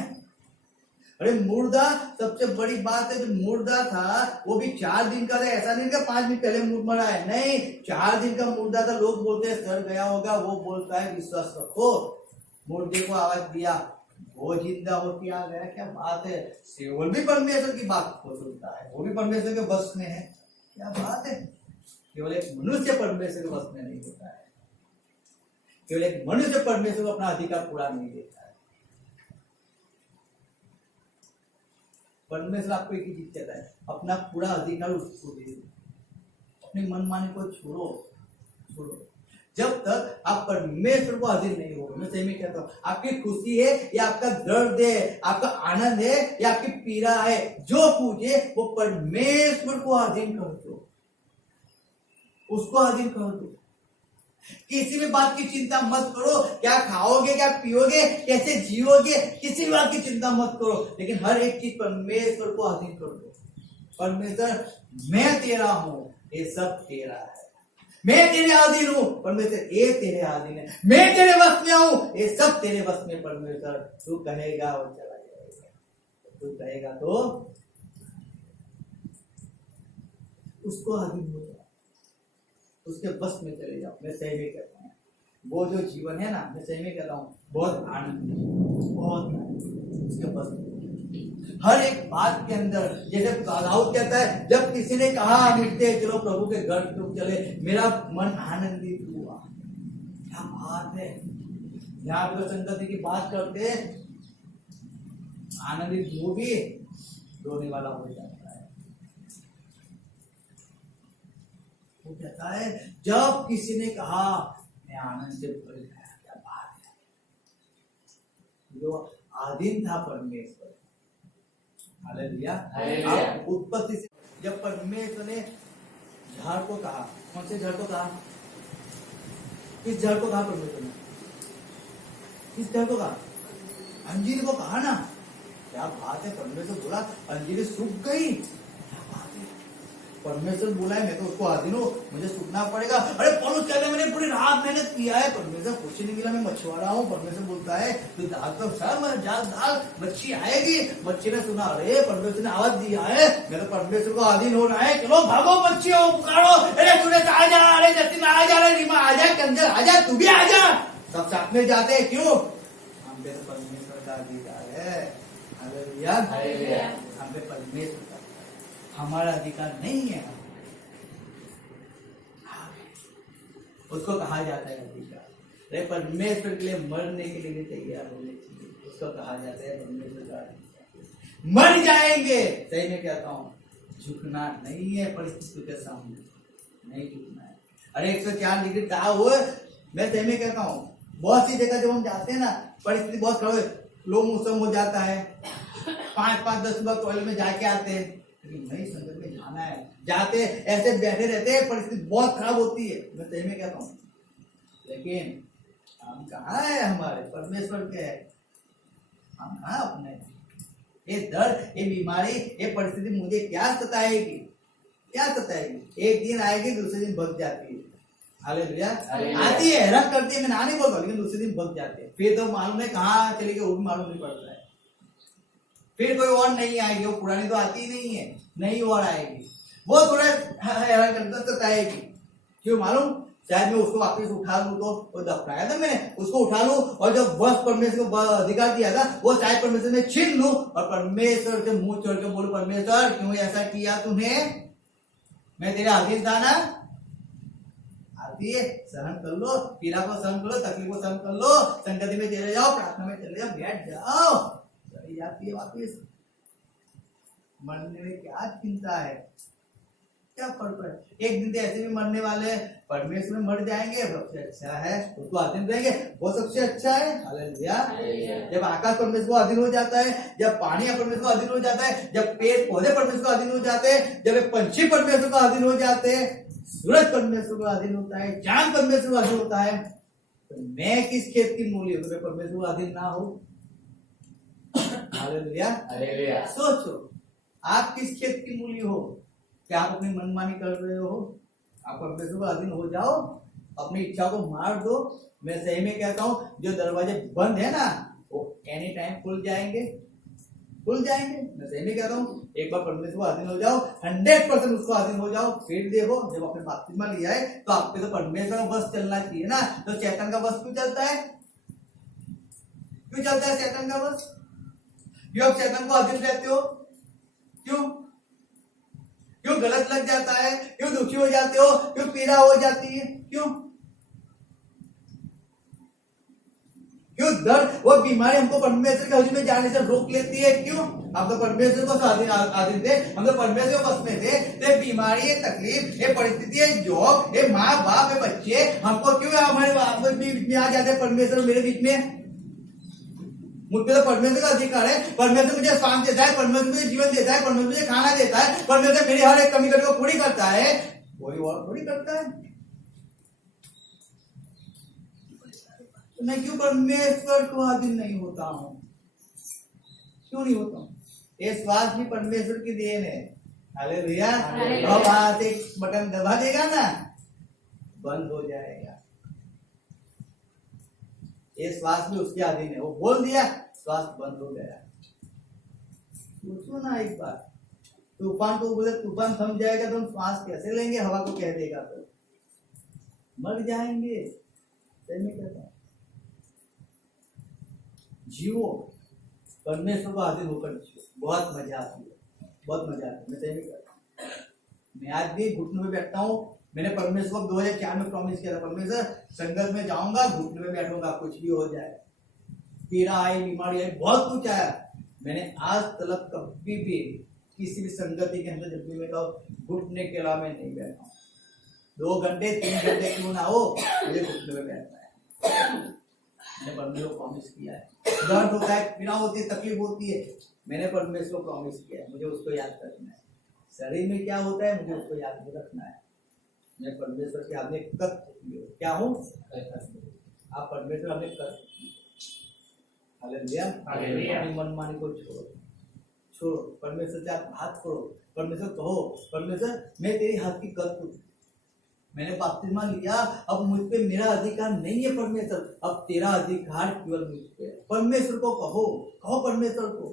अरे मुर्दा सबसे बड़ी बात है, जो मुर्दा था वो भी 4 दिन का था, ऐसा नहीं कि 5 दिन पहले मरा है, नहीं, 4 दिन का मुर्दा था। लोग बोलते हैं सड़ गया होगा, वो बोलता है विश्वास रखो, मुर्दे को आवाज दिया, वो जिंदा होती आ गया, क्या बात है! सेवल भी परमेश्वर की बात को सुनता है, वो भी परमेश्वर के बस में है, क्या बात है! केवल एक मनुष्य परमेश्वर के बस में नहीं होता है, केवल एक मनुष्य परमेश्वर को अपना अधिकार पूरा नहीं देता है। परमेश्वर आपको एक ही चीज कहता है, अपना पूरा अधिकार उसको दे दो, अपनी मनमानी को छोड़ो। जब तक आप परमेश्वर को अधीन नहीं हो। मैं सही में कहता हूँ, आपकी खुशी है या आपका दर्द है, आपका आनंद है या आपकी पीड़ा है, जो कुछ है वो परमेश्वर को अधीन कर दो, उसको अधीन कर दो। किसी भी बात की चिंता मत करो, क्या खाओगे, क्या पियोगे, कैसे जियोगे, किसी भी बात की चिंता मत करो, लेकिन हर एक चीज परमेश्वर को अधीन कर दो। परमेश्वर, मैं तेरा हूं, ये सब तेरा है, मैं तेरे अधीन हूं। परमेश्वर, ये तेरे अधीन है, मैं तेरे बस में हूं, ये सब तेरे बस में। परमेश्वर, तू कहेगा और चला जाएगा, तू कहेगा तो उसको अधीन हो जाओ, उसके बस में चले जाओ। मैं सही में कहता हूँ, वो जो जीवन है ना, मैं सही में कहता हूँ, बहुत आनंद, बहुत आनंद उसके बस में। हर एक बात के अंदर, जैसे दाऊद कहता है, जब किसी ने कहा मिलते चलो प्रभु के घर तो चले, मेरा मन आनंदित हुआ। क्या बात है, यहाँ पे तो संगति की बात करते, आनंदित हो भी रोने वाला हो जाता है। वो कहता है, जब किसी ने कहा मैं आनंद से भर गया। क्या बात है, जो अधीन था परमेश्वर। हालेलुया। अब उत्पत्ति से जब परमेश्वर ने झाड़ को कहा, कौन से झाड़ को कहा, किस झाड़ को कहा परमेश्वर ने, किस झाड़ को कहा, अंजीर को कहा ना। क्या बात है, परमेश्वर बोला अंजीर सूख गई। क्या बात है, परमेश्वर बोला है मैं तो उसको अधीन हूँ, मुझे सूखना पड़ेगा। अरे पौलुस कहते हैं मैंने पूरी रात मेहनत किया है, परमेश्वर कुछ नहीं मिला, मैं मछुआरा हूँ। परमेश्वर बोलता है तू दाल तो सर जाल दाल, मच्छी आएगी। मच्छी ने सुना, अरे परमेश्वर ने आवाज दिया है, मैं तो परमेश्वर को अधीन होना है, चलो भागो मच्छियों पुकारो, अरे सुरेश आ जा, अरे जतिन आ जा, अरे रीमा आ जा, कंजर आ जा, तू भी आ जा। सब साथ में जाते हैं, क्यों, हम पे तो परमेश्वर का अधिकार है। हालेलुया, हम पे परमेश्वर का, हमारा अधिकार नहीं है। उसको कहा जाता है अधिकार। अरे परमेश्वर के लिए मरने के लिए भी तैयार होने चाहिए, उसको कहा जाता है परमेश्वर का अधिकार। मर जाएंगे, सही में कहता हूँ, झुकना नहीं है परिस्थिति के सामने, नहीं झुकना है। अरे 104 डिग्री ताव हो, मैं सही में कहता हूँ, बहुत सी जगह जब हम जाते हैं ना, परिस्थिति बहुत खराब है, लो मौसम हो जाता है, 5-5-10 सुबह टॉयलेट में जाके आते हैं, लेकिन नई संगत में जाना है, जाते ऐसे बैठे रहते हैं, परिस्थिति बहुत खराब होती है। मैं सही में कहता हूँ, लेकिन हम कहाँ है, हमारे परमेश्वर के है, हम कहाँ अपने। ये दर्द, ये बीमारी, ये परिस्थिति मुझे क्या सताएगी, क्या सताएगी, एक दिन आएगी, दूसरे दिन भग जाती है। हालेलुया, आती है, हैरान करती है, मैं ना नहीं बोलता, लेकिन दूसरे दिन भग जाते हैं। फिर तो मालूम नहीं कहाँ चली गई, वो भी मालूम नहीं पड़ता है। फिर कोई और नहीं आएगी, वो पुरानी तो आती ही नहीं है, नई और आएगी, वो थोड़ा हैरान करता सताएगी। क्यों मालूम, शायद मैं उसको वापस उठा लूं, तो वो दफनाया था मैंने, उसको उठा लूं, और जब बस परमेश्वर को अधिकार दिया था, वो शायद परमेश्वर ने छीन लूं, और परमेश्वर के मुंह चढ़ के बोलूं, परमेश्वर क्यों ऐसा किया तूने, मैं तेरे अधीन था ना। आती है, सहन कर लो, पीड़ा को सहन कर लो, तकलीफ को सहन कर लो, संगति में चले जाओ, प्रार्थना में चले जाओ, बैठ जाओ, चली जाती है वापिस। मरने में क्या चिंता है, क्या फर्क है, एक दिन तो ऐसे भी मरने वाले, परमेश्वर में मर जाएंगे, सबसे अच्छा है, उसको अधीन रहेंगे, वो सबसे अच्छा है। हालेलुया। जब आकाश परमेश्वर को अधीन हो जाता है, जब पानी परमेश्वर को अधीन हो जाता है, जब पेड़ पौधे परमेश्वर को अधीन हो जाते हैं, जब पंछी परमेश्वर को अधीन हो जाते हैं, सूरज परमेश्वर को अधीन होता है, चांद परमेश्वर को अधीन होता है, तो मैं किस खेत की मूली हूं, मैं परमेश्वर को अधीन ना हो। हालेलुया। सोचो, आप किस खेत की मूली हो, क्या आप अपनी मनमानी कर रहे हो, आप परमेश्वर को अधीन हो जाओ, अपनी इच्छा को मार दो। मैं सही में कहता हूँ, जो दरवाजे बंद है ना, वो एनी टाइम खुल जाएंगे, खुल जाएंगे। मैं सही में कहता हूँ, एक बार परमेश्वर को अधीन हो जाओ, 100% उसको अधीन हो जाओ, फिर देखो, जब आपने बपतिस्मा लिया है तो आपके तो परमेश्वर का बस चलना चाहिए ना, तो शैतान का बस क्यों चलता है, क्यों चलता है शैतान का बस, क्यों आप शैतान को अधीन रहते हो, क्यों क्यों गलत लग जाता है, क्यों दुखी हो जाते हो, क्यों पीड़ा हो जाती है, क्यों क्यों दर्द वो बीमारी हमको परमेश्वर के हजूर में जाने से रोक लेती है? क्यों? हम तो परमेश्वर को आधीन थे, हम तो परमेश्वर के बस में थे। ये बीमारी, ये तकलीफ, ये परिस्थिति, ये जॉब, ये माँ बाप, ये बच्चे हमको क्यों हमारे बीच में आ जाते हैं? परमेश्वर मेरे बीच में, मुझ पे तो परमेश्वर का अधिकार है। परमेश्वर मुझे सांस देता है, परमेश्वर मुझे जीवन देता है, परमेश्वर मुझे खाना देता है, परमेश्वर मेरी हर एक कमी को पूरी करता है। कोई और थोड़ी करता है। तो मैं क्यों परमेश्वर को अधीन नहीं होता हूँ? क्यों नहीं होता हूँ? ये श्वास भी परमेश्वर की देन है। हालेलुया। अब हाथ एक बटन दबा देगा ना, बंद हो जाएगा। ये श्वास भी उसके अधीन है। वो बोल दिया, श्वास बंद हो गया। सोचो ना एक बार, तूफान को बोले तूफान थम जाएगा तो हम श्वास कैसे लेंगे? हवा को कह देगा तो मर जाएंगे। सही में कहता हूं, जीवो परमेश्वर को अधीन होकर जियो। बहुत मजा आती है, बहुत मजा आती है। मैं सही में कहता हूं, मैं आज भी घुटनों में बैठता हूँ। मैंने परमेश्वर को 2004 में प्रॉमिस किया था, परमेश्वर संगत में जाऊंगा, घुटने में बैठूंगा, कुछ भी हो जाए, पीड़ा आई, बीमारी आई, बहुत कुछ आया। मैंने आज तक कभी भी किसी भी संगति के अंदर जब भी मैं घुटने के अलावा मैं नहीं बैठा। 2 घंटे 3 घंटे क्यों ना हो, मुझे घुटने में बैठना है। मैंने परमेश्वर को प्रॉमिस किया है। दर्द होता है, पीड़ा होती है, तकलीफ होती है, मैंने परमेश्वर को प्रॉमिस किया है, मुझे उसको याद रखना है। शरीर में क्या होता है, मुझे उसको याद रखना है। मैं परमेश्वर के आगे क्या हूँ? आप परमेश्वर हमें कर। हालेलुया। अपनी मनमानी को छोड़ो, परमेश्वर से आप बात करो, परमेश्वर कहो, परमेश्वर मैं तेरी हाथ की कत, मैंने बपतिस्मा लिया, अब मुझ पे मेरा अधिकार नहीं है परमेश्वर, अब तेरा अधिकार केवल मुझ पे है। परमेश्वर को कहो परमेश्वर को,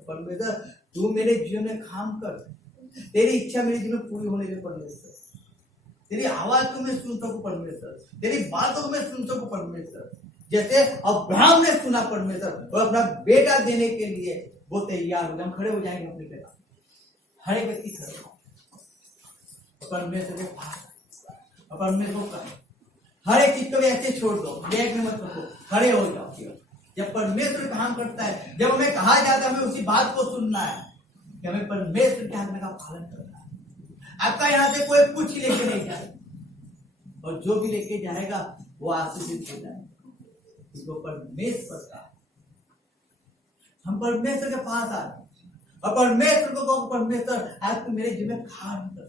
परमेश्वर तू मेरे जीवन में काम कर, तेरी इच्छा मेरे जीवन में पूरी होने दे परमेश्वर, तेरी आवाज को मैं सुन सकूं परमेश्वर, तेरी बातों को मैं सुन सकूं परमेश्वर। जैसे अब्राहम ने सुना परमेश्वर और अपना बेटा देने के लिए वो तैयार हो गए। हम खड़े हो जाएंगे अपने बेटा, हर एक व्यक्ति खड़े हो, परमेश्वर के पास, परमेश्वर का हर एक चीज को ऐसे छोड़ दो, बैग में मत रखो, खड़े हो जाओ। जब परमेश्वर काम करता है, जब हमें कहा जाता है हमें उसी बात को सुनना है कि हमें परमेश्वर के आज्ञा का पालन करना है। आपका यहाँ से कोई कुछ लेके नहीं जाए, और जो भी लेके जाएगा वो आशीषित हो जाएगा। इसको परमेश्वर का, हम परमेश्वर के पास आ रहे और परमेश्वर को कहो, परमेश्वर आज तू मेरे जीवन में काम कर।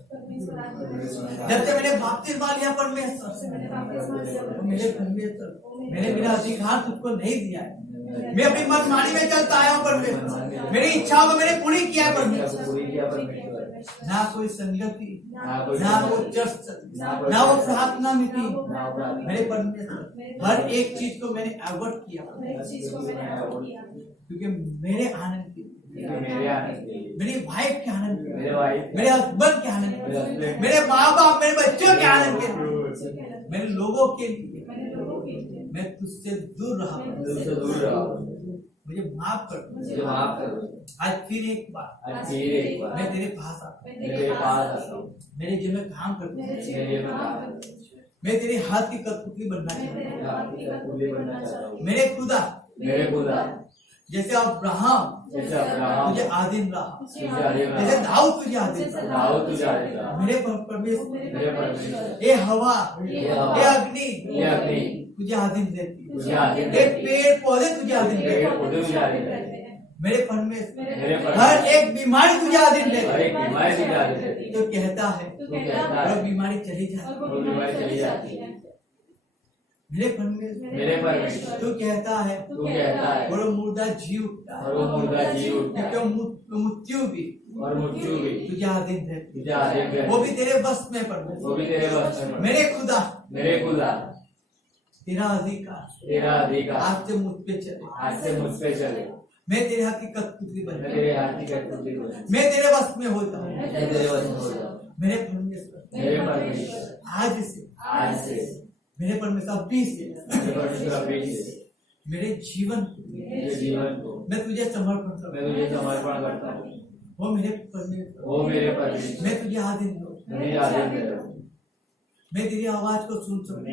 जब से मैंने बपतिस्मा लिया परमेश्वर, मेरे परमेश्वर मैंने मेरा अधिकार तुझको नहीं दिया है। मैं अपनी मनमानी में चलता आया हूँ परमेश्वर, मेरी इच्छाओं को मैंने पूरी किया है परमेश्वर। ना कोई संगति, ना वो चर्च, ना वो प्रार्थना मीटिंग, मेरे परमेश्वर हर एक चीज को मैंने अवॉइड किया, क्योंकि मेरे आनंद के लिए, मेरी वाइफ के आनंद के लिए, मेरे हस्बैंड के आनंद के लिए, मेरे माँ बाप, मेरे बच्चों के आनंद के लिए, मेरे लोगों के लिए मैं तुझसे दूर रहा, मुझे माफ कर। आज फिर एक बार मैं तेरे पास आता हूँ, मेरे जीवन में काम कर, मैं तेरे हाथ की कठपुतली बनना चाहता हूँ। मेरे खुदा जैसे अब्राहम तुझे आधीन रहा, जैसे दाऊद तुझे आधीन रहा, मेरे परमेश्वर ये हवा, ये अग्नि तुझे आधीन रहती है, ये पेड़ पौधे तुझे आधीन रहते हैं, मेरे परमेश्वर हर एक बीमारी तुझे आधीन रहती है। तो कहता है और बीमारी चली जाती है, मेरे परमेश्वर तू कहता है और मुर्दा जी उठता है, मृत्यु भी तुझे आधीन रहती, वो भी तेरे बस में परमेश्वर। मेरे खुदा तेरा अधिकार आज से मुझ पे चले, मैं तेरे हाथ की कठपुतली बन, मैं तेरे बस में होता हूँ। मेरे परमेश्वर आज से मेरे परमेश्वर अभी से मेरे जीवन को मैं तुझे समर्पण करता हूँ। वो मेरे परमेश्वर मैं तुझे आधीन हूँ, मैं तेरी आवाज को सुन सकूं,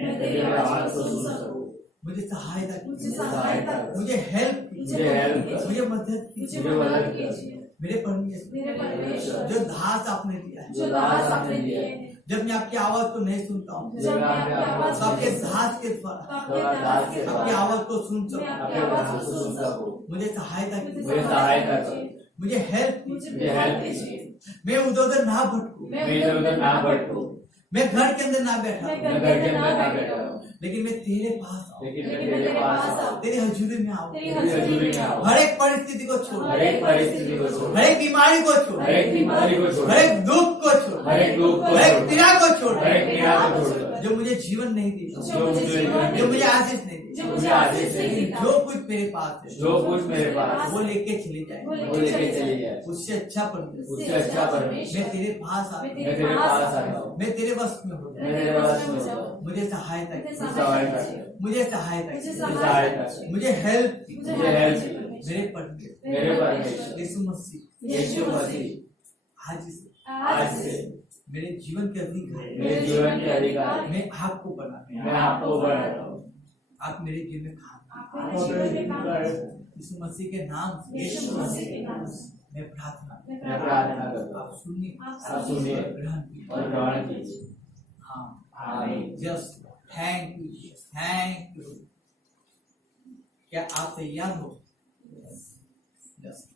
मुझे सहायता मुझे कीजिए, सहायता मुझे हेल्प मुझे कीजिए, हेल्प कीजिए, मुझे मदद कीजिए। मुझे मदद कीजिए। मेरे परमेश्वर, मेरे परमेश्वर, जो दास आपने दिया है, जो दास आपने दिए हैं, जब मैं आपकी आवाज को नहीं सुनता हूँ जब मैं आपकी आवाज तो आपके दास के द्वारा आपके दास के आपकी आवाज को सुन मैं सकूं। आपकी आवाज को सुन सकूं। मुझे सहायता कीजिए, मुझे सहायता कीजिए, मुझे हेल्प मुझे कीजिए। हेल्प कीजिए। मैं उधर उधर ना भटकूं, मैं इधर उधर ना भटकूं, मैं घर के अंदर ना बैठा मैं हूं, घर के अंदर ना बैठा हूं, लेकिन मैं तेरे पास आऊं, लेकिन मैं तेरे पास आऊं, तेरी हजूरी में आऊं, तेरी हजूरी में आऊं, हर एक परिस्थिति को छोड़, हर एक परिस्थिति को छोड़, हर एक बीमारी को छोड़, हर एक बीमारी को छोड़, हर एक दुख को छोड़, हर एक दुख को हर एक छोड़, पीड़ा को छोड़, हर एक पीड़ा को छोड़, जो मुझे जीवन नहीं दी, जो मुझे जीवन जो मुझे आशीष नहीं दी, जो मुझे आशीष नहीं लेकिन देता, जो कुछ मेरे पास है जो कुछ मेरे पास वो लेके चली जाए, वो वो लेके चली जाए। उससे अच्छा परमेश्वर, उससे अच्छा परमेश्वर, मैं तेरे पास आ, मैं मैं तेरे पास आता हूँ। मैं तेरे वश में हो मैं जाए, तेरे पास में जाऊं, मुझे सहायता मुझे कीजिए, सहायता कीजिए, मुझे सहायता मुझे कीजिए, सहायता कीजिए, मुझे हेल्प मुझे कीजिए, हेल्प कीजिए, कीजिए। मेरे परमेश्वर मेरे परमेश्वर यीशु मसीह, यीशु मसीह, आज से आज से मेरे जीवन के अधिकार मेरे जीवन के अधिकार मैं आपको बना, मैं आपको बनाता हूँ। आप मेरे जीवन में काम आप मेरे जीवन में काम करें। यीशु मसीह के नाम से यीशु मसीह के नाम से मैं प्रार्थना मैं मैं प्रार्थना करता आप सुनिए, आप सुनिए ग्रहण कीजिए। और ग्रहण कीजिए। हाँ, आमीन। Just thank you, thank you. क्या आप तैयार हो? यस।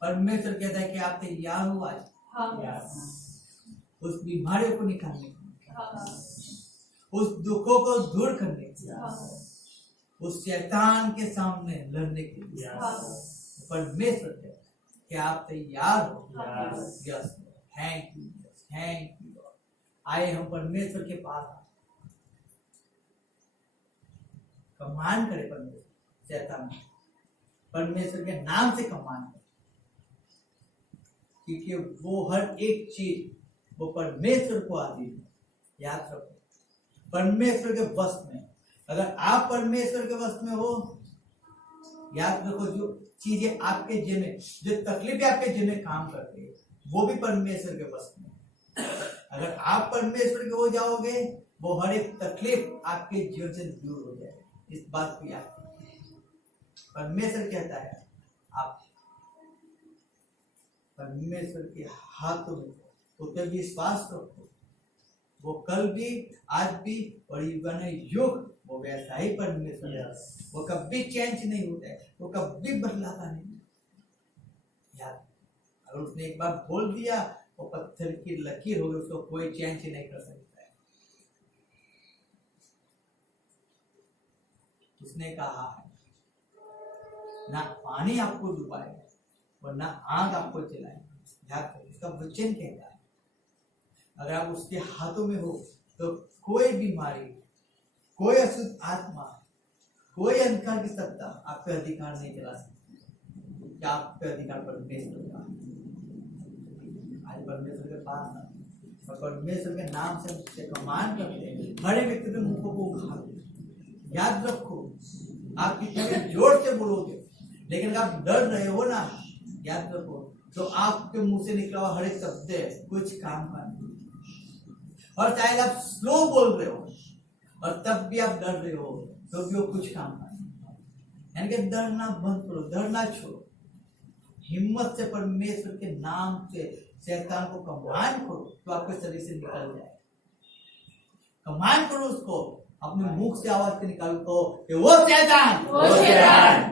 परमेश्वर कहता है कि आप तैयार हो आज हाँ, उस बीमारियों को निकालने के लिए, हाँ, उस दुखों को दूर करने के लिए, हाँ, उस शैतान के सामने लड़ने के लिए। हाँ, परमेश्वर कहता है कि आप तैयार हो। Yes. Yes, thank you, thank you. आए हम परमेश्वर के पास, कमान करे परमेश्वर शैतान, परमेश्वर के नाम से कमान करे, क्योंकि वो हर एक चीज वो परमेश्वर को आती है। याद रखो, परमेश्वर के वश में, अगर आप परमेश्वर के वश में हो, याद रखो जो चीजें आपके जीवन में, जो तकलीफें आपके जीवन में काम करती है, वो भी परमेश्वर के वश में। अगर आप परमेश्वर के हो जाओगे, वो हर एक तकलीफ आपके जीवन से दूर हो जाएगी। इस बात को याद रखिए। परमेश्वर कहता है आप परमेश्वर के हाथों में तो क्या विश्वास रखो, वो कल भी, आज भी और युग वो वैसा ही परमेश्वर है। वो कभी चेंज नहीं होता है, वो कभी बदलाता नहीं। याद, अगर उसने एक बार बोल दिया, वो पत्थर की लकीर हो गई, उसको कोई चेंज ही नहीं कर सकता है। उसने कहा है ना पानी आपको डुबाएगा और ना आग आपको जलाएगा। याद करो, उसका वचन कहता है अगर आप उसके हाथों में हो तो कोई बीमारी, कोई अशुद्ध आत्मा, कोई अंधकार की सत्ता आप पे अधिकार नहीं चला सकती। क्या आप पे अधिकार परमेश्वर का? आज परमेश्वर के पास ना, और परमेश्वर के नाम से उससे कमान करते हैं, हर एक व्यक्ति के मुंह को उठा दो। याद रखो, आप कितने भी जोर से बोलोगे, लेकिन अगर आप डर रहे हो ना, याद रखो, तो आपके मुंह से निकला हुआ हर एक शब्द कुछ काम का नहीं। और शायद आप स्लो बोल रहे हो और तब भी आप डर रहे हो, तो भी वो कुछ काम का नहीं। यानी कि डरना बंद करो, डरना छोड़ो, हिम्मत से परमेश्वर के नाम से शैतान को कमान करो, तो आपके शरीर से निकल जाए। कमान करो उसको, अपने मुख से आवाज के निकालो तो कि वो शैतान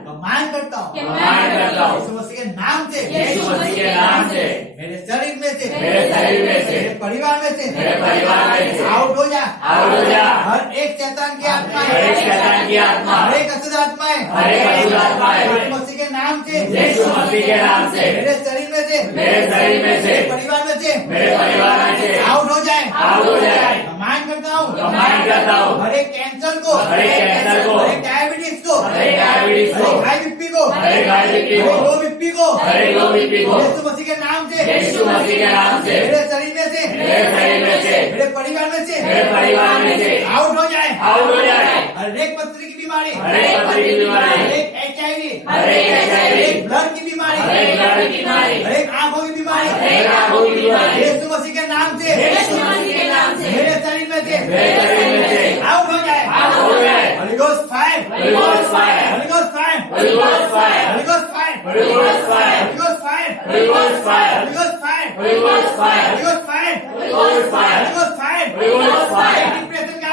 कमान करता हूँ यीशु मसीह के नाम से, यीशु मसीह के नाम से मेरे शरीर में से, मेरे परिवार में से, से आउट हो जा, आउट हो जा। हर एक शैतान की आत्मा, हर एक शैतान की आत्मा, हर एक अशुद्ध आत्माएं, हर एक अशुद्ध आत्माएं, यीशु मसीह के नाम से, यीशु मसीह के नाम से मेरे शरीर में से, मेरे शरीर में से, परिवार में से, मेरे परिवार में से आउट हो जाए, आउट हो जाए। कमान करता हूँ, कमान करता हूँ हर एक कैंसर को, हर एक कैंसर को, हर एक डायबिटीज को, हर एक डायबिटीज को, हर एक हाई बीपी को, हर एक हाई बीपी को, लो बीपी को, हर एक लो बीपी को, यीशु मसीह के नाम से, यीशु मसीह के नाम से मेरे शरीर में से, मेरे शरीर में से, मेरे परिवार में से, मेरे परिवार में से आउट हो जाए, आउट हो जाए। हर एक पथरी की बीमारी, हर एक पथरी की बीमारी, हर एक HIV, हर एक HIV, हर एक ब्लड की बीमारी, हर एक ब्लड की बीमारी, हर एक आंखों की बीमारी, हर एक आंखों की बीमारी, यीशु मसीह के नाम से, यीशु मसीह के नाम से मेरे शरीर में से, मेरे शरीर में से आउट हो जाए, आउट हो जाए। होली घोस्ट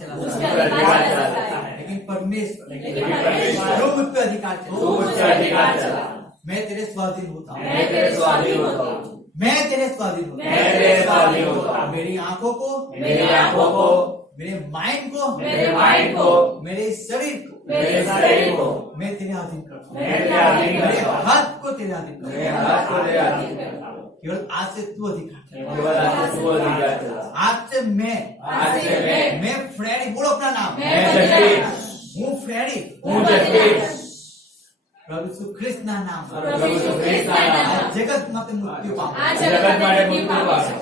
चला मुझ सकता पे है, अधिकार चला सकता है, लेकिन परमेश्वर लेकिन परमेश्वर जो मुझ पे अधिकार तू चला, मुझ पे अधिकार चला, मैं तेरे स्वाधीन होता हूँ, मैं तेरे स्वाधीन होता हूँ, मैं तेरे स्वाधीन होता मैं तेरे स्वाधीन होता हूँ। हूँ, मेरी आंखों को, मेरी आंखों को, मेरे माइंड को, मेरे माइंड को, मेरे शरीर को मेरे शरीर को मैं तेरे अधीन करता हूँ, मैं तेरे अधीन मेरे करता हूँ, हाथ को तेरे अधीन करता मेरे हूँ। हाथ को तेरे अधीन करता हूँ। केवल आज से तू अधिकार चला, केवल आज से तू अधिकार चला। आज से आज से मैं फ्रेडी, बोलो अपना नाम, मैं जगदीश, हूँ फ्रेडी, हूँ जगदीश, प्रभु यीशु ख्रिस्त ना नाम प्रभु यीशु ख्रिस्त ना नाम, आज जगत माते मृत्यु पाम, આ જગત માટે મુક્તિ પામે છે.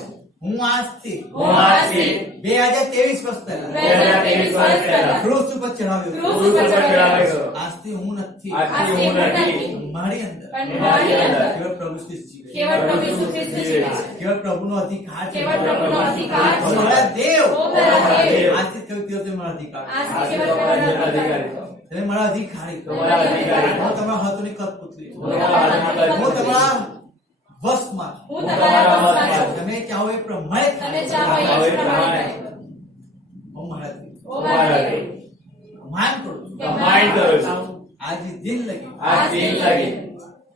હું આજથી હું આજથી 2023 વર્ષ પહેલા 2023 વર્ષ પહેલા ક્રૂસ ઉપર ચઢાવ્યો ક્રૂસ હતો. ઉપર ચઢાવ્યો. આજથી હું નથી, આજથી હું નથી. મારી અંદર પણ મારી અંદર કેવળ પ્રભુ ખ્રિસ્ત જીવે છે. કેવળ પ્રભુ ઈસુ ખ્રિસ્ત જીવે છે. કેવળ પ્રભુનો અધિકાર છે. કેવળ પ્રભુનો અધિકાર છે. મારા દેવ ઓ મારા દેવ. આજથી કહ્યું તેઓ તે મારા અધિકાર છે. આજથી આજે કેવળ તમારા પ્રભુનો અધિકારી અધિકાર. છો. તમે મારા અધિકારી છો. તમારા અધિકારી છો. હું તમારા હાથોની કઠપૂતળી છું. હું તમારા હાથોની હું તમારા વશમાં છું. હું તમારા વશમાં છું. તમે ચાહો એ પ્રમાણે તમે ચાહો એ જ પ્રમાણે કરો. હું મારા દેવ. ઓ મારા દેવ. માન કરું છું. કે માન કરું છું. आज दिन लगी આજ દિન લગી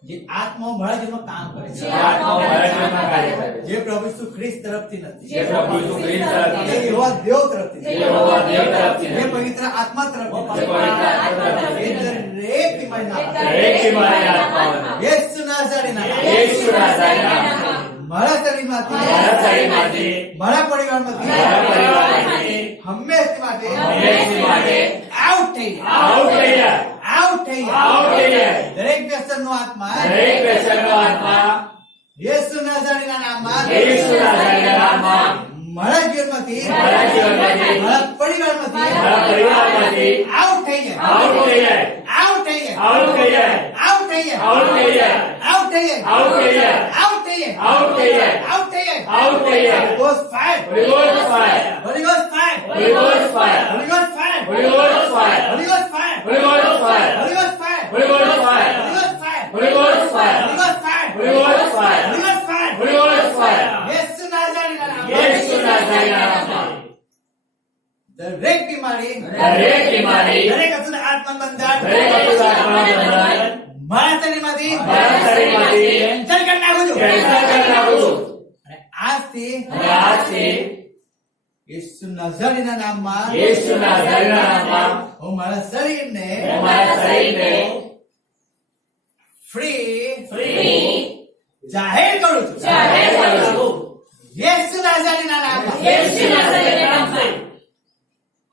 જે આત્મા મારા જીવનમાં કામ કરે છે, જે આત્મા મારા જીવનમાં કાર્ય કરે છે. જે પ્રભુ ઈસુ ખ્રિસ્ત તરફથી નથી, જે પ્રભુ ઈસુ ખ્રિસ્ત એ તરફથી યહોવા દેવ તરફથી જે છે, યહોવા દેવ તરફથી એ પવિત્ર આત્મા તરફથી જે છે. પવિત્ર આત્મા એ તરફથી છે. દરેક બીમારીના દરેક બીમારી આત્માઓના યેસુ નાઝારેના નામમાં, યેસુ નાઝારીના નામમાં મારા શરીરમાંથી, મારા શરીરમાંથી, મારા પરિવારમાંથી, મારા પરિવારમાંથી હંમેશા માટે હંમેશા માટે આઉટ થઈ જાય, આઉટ થઈ જાય. આઉટ થઈ આઉટ થઈ જાય. જાય. દરેક વ્યસનનો આત્મા દરેક વ્યસનનો આત્મા યેસુ નાઝારેના નામમાં, યેસુ નાઝારીના નામમાં મારા જીવનમાંથી, મારા જીવનમાંથી, મારા પરિવારમાંથી મારા પરિવારમાંથી આઉટ થઈ જાય, આઉટ થઈ જાય. આઉટ થઈ જાય, આઉટ થઈ જાય. આઉટ થઈ જાય, આઉટ થઈ જાય. આઉટ થઈ જાય, આઉટ થઈ જાય. આઉટ થઈ જાય, આઉટ થઈ જાય. આઉટ થઈ જાય, આઉટ થઈ જાય. Holy Ghost fire, Holy Ghost fire. Holy Ghost fire, Holy Ghost fire. Holy Ghost fire, Holy Ghost fire. Holy Ghost fire, Holy Ghost fire. Holy Ghost fire, Holy Ghost fire. Holy Ghost fire, Holy Ghost fire. Holy Ghost fire, Holy Ghost fire. Holy Ghost fire, Holy Ghost fire. Yesu નાઝારેના નામમાં, યેસુ નાઝારીના નામમાં દરેક બીમારી, દરેક બીમારી, દરેક અશુદ્ધ આત્મા બંધન, દરેક અશુદ્ધ આત્માનું બંધન મારા શરીરમાંથી મારા શરીરમાંથી cancel કરી નાખું છું. cancel કરી નાખું છું. અને આજથી અને આજથી યેસુ નાઝારેના નામમાં યેસુ નાઝારીના નામમાં હું મારા શરીરને હું મારા શરીરને ફ્રી ફ્રી જાહેર કરું છું. જાહેર કરું છું. યેસુ નાઝારેના નામમાં યેસુ નાઝારીના નામમાં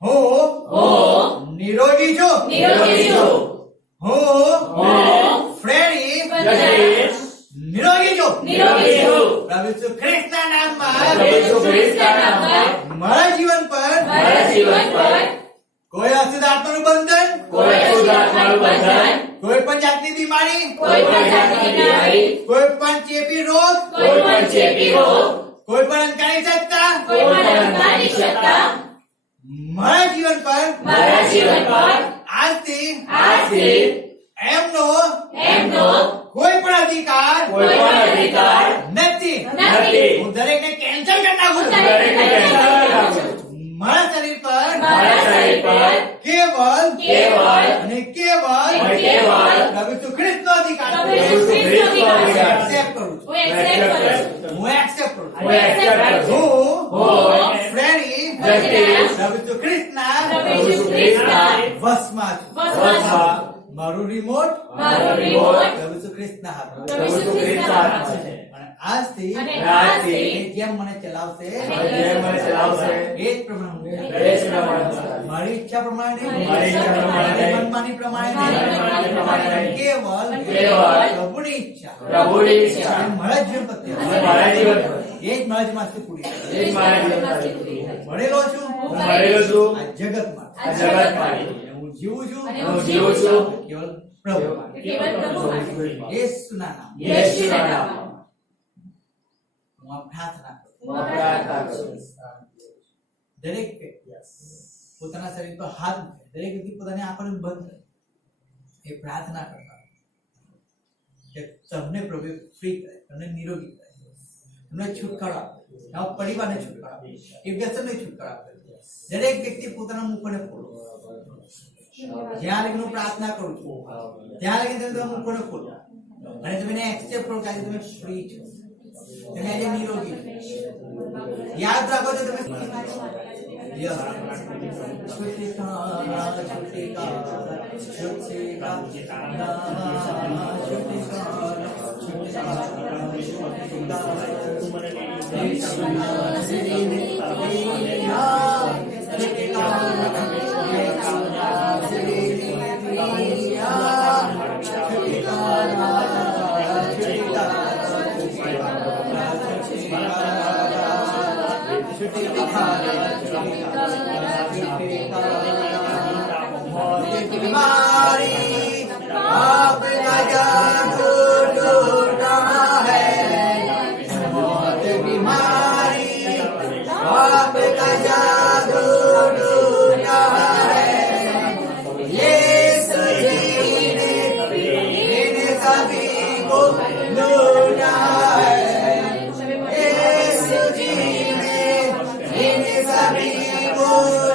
હું નિરોગી છું. નિરોગી છું. હું ફ્રેડી જગદીશ નિરોગી છું. નિરોગી છું. પ્રભુ ઈસુ ખ્રિસ્તના પ્રભુ નામમાં ઈસુ ખ્રિસ્તના નામમાં મારા જીવન પર મારા જીવન પર કોઈ અશુદ્ધ આત્માનું બંધન, કોઈ અશુદ્ધ આત્માનું બંધન, કોઈ પણ જાતની બીમારી, કોઈ પણ જાતની બીમારી, કોઈ પણ ચેપી રોગ, કોઈ પણ ચેપી રોગ, કોઈ પણ અંધકારની સત્તા કોઈ પણ અંધકારની સત્તા મારા જીવન પર મારા જીવન પર આજથી એમનો કોઈ પણ અધિકાર કોઈ પણ અધિકાર નથી. નથી. હું દરેકને કેન્સલ કરી નાખું છું. દરેકને cancel કરી નાખું છું. મારા શરીર પર મારા શરીર પર કેવલ કેવલ અને કેવલ અને કેવલ પ્રભુ ઈસુ ખ્રિસ્તનો અધિકાર પ્રભુ છે. ઈસુ ખ્રિસ્તનો અધિકાર છે. Accept કરું છું. હું accept કરું છું. હું accept કરું છું. હું accept કરું છું. હું હું ફ્રેડી જગદીશ પ્રભુ ઈસુ ખ્રિસ્તના પ્રભુ ઈસુ ખ્રિસ્તના વશમાં છું. વશમાં છું. મારું રિમોટ મારું રિમોટ પ્રભુ ઈસુ ખ્રિસ્તના હાથમાં છે. પ્રભુ ઈસુ ખ્રિસ્તના હાથમાં છે. અને આજથી અને એ આજથી જેમ મને ચલાવશે જેમ મને ચલાવશે એ જ પ્રમાણે હું એ જ પ્રમાણે ચાલે. મારી ઈચ્છા પ્રમાણે મારી ઈચ્છા પ્રમાણે મારી મનમાની પ્રમાણે મારી મનમાની પ્રમાણે કેવલ કેવલ પ્રભુની ઈચ્છા પ્રભુની ઈચ્છા એ મારા જીવન પ્રત્યે અને મારા જીવન પર એ જ મારા જીવનમાંથી પૂરી થાય. એ જ મારા જીવનમાંથી પૂરી થાય. મળેલો છું હું મળેલો છું આ જગતમાં આ જગતમાં. અને હું જીવું છું અને હું જીવું છું કેવલ પ્રભુ કેવલ પ્રભુ માટે. યેસુના નામ યેસુના નામમાં હું આ પ્રાર્થના કરું. હું પ્રાર્થના કરું. દરેક વ્યક્તિ પોતાના શરીર પર હાથ મૂકે, દરેક વ્યક્તિ પોતાની આંખોને બંધ કરે એ પ્રાર્થના કરતા કે તમને પ્રભુ ફ્રી કરે, તમને નિરોગી કરે, તમને છુટકારો આપે, તમારા પરિવારને છુટકારો આપે, એ વ્યસનને છુટકારો આપે, દરેક વ્યક્તિ પોતાના મુખને ખોલો. જ્યાં લગી હું પ્રાર્થના કરું છું ત્યાં લગી તમે મુખને ખોલો અને તમે એક્સેપ્ટ કરો કે આજે તમે ફ્રી છો, તમે આજે નિરોગી છો. યાદ રાખો છો તમે बीमारी आपका जादू ढूंढा है, मौत बीमारी आपका जादू ढूंढा है. यीशु जी ने इन सभी को ढूंढा है. यीशु जी ने इन सभी को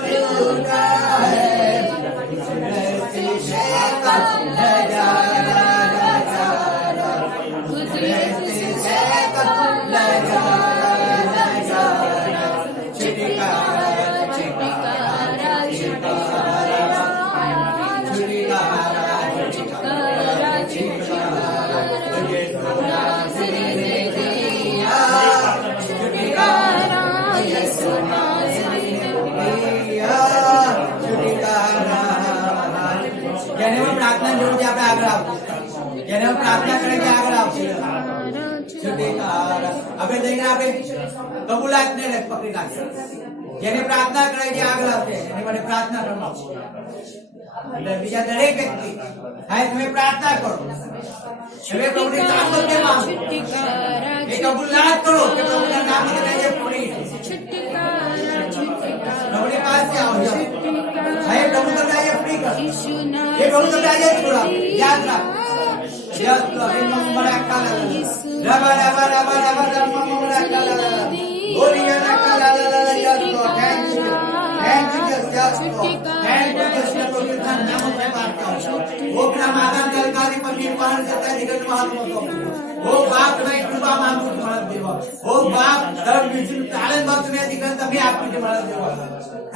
ढूंढा है. प्रार्थना जोड़ के आप आगे आओ, प्रार्थना करेंगे आगे आओ. આપણે જઈને આપણે કબૂલાતને પકડી નાખીએ. જેને પ્રાર્થના કરાય આગળ આવશે એની માટે પ્રાર્થના કરવાનો. એટલે બીજા દરેક વ્યક્તિ હા તમે પ્રાર્થના કરો. હવે પ્રભુની તાકાત કેમાં એ કબૂલાત કરો કે પ્રભુના નામથી લઈને પૂરી પ્રભુની પાસે આવો. હા પ્રભુ તમને આજે ફ્રી કરો. એ પ્રભુ તમને આજે છોડાવો. યાદ રાખો. Yes, Lord. In the name of Jesus. Raba raba raba raba raba raba raba. Holy raba raba raba. Yes, Lord. Thank you. Thank you, yes, Lord. Thank you, yes, Lord. के नाम में मारता हूँ. वो अपना माता कलकारी पर निर्भर करता है निकट महात्मा को. वो बाप मैं कृपा मांगू तुम्हारा देवा. वो बाप धर्म विष्णु तालन भक्त में दिखता तभी आपकी तुम्हारा देवा.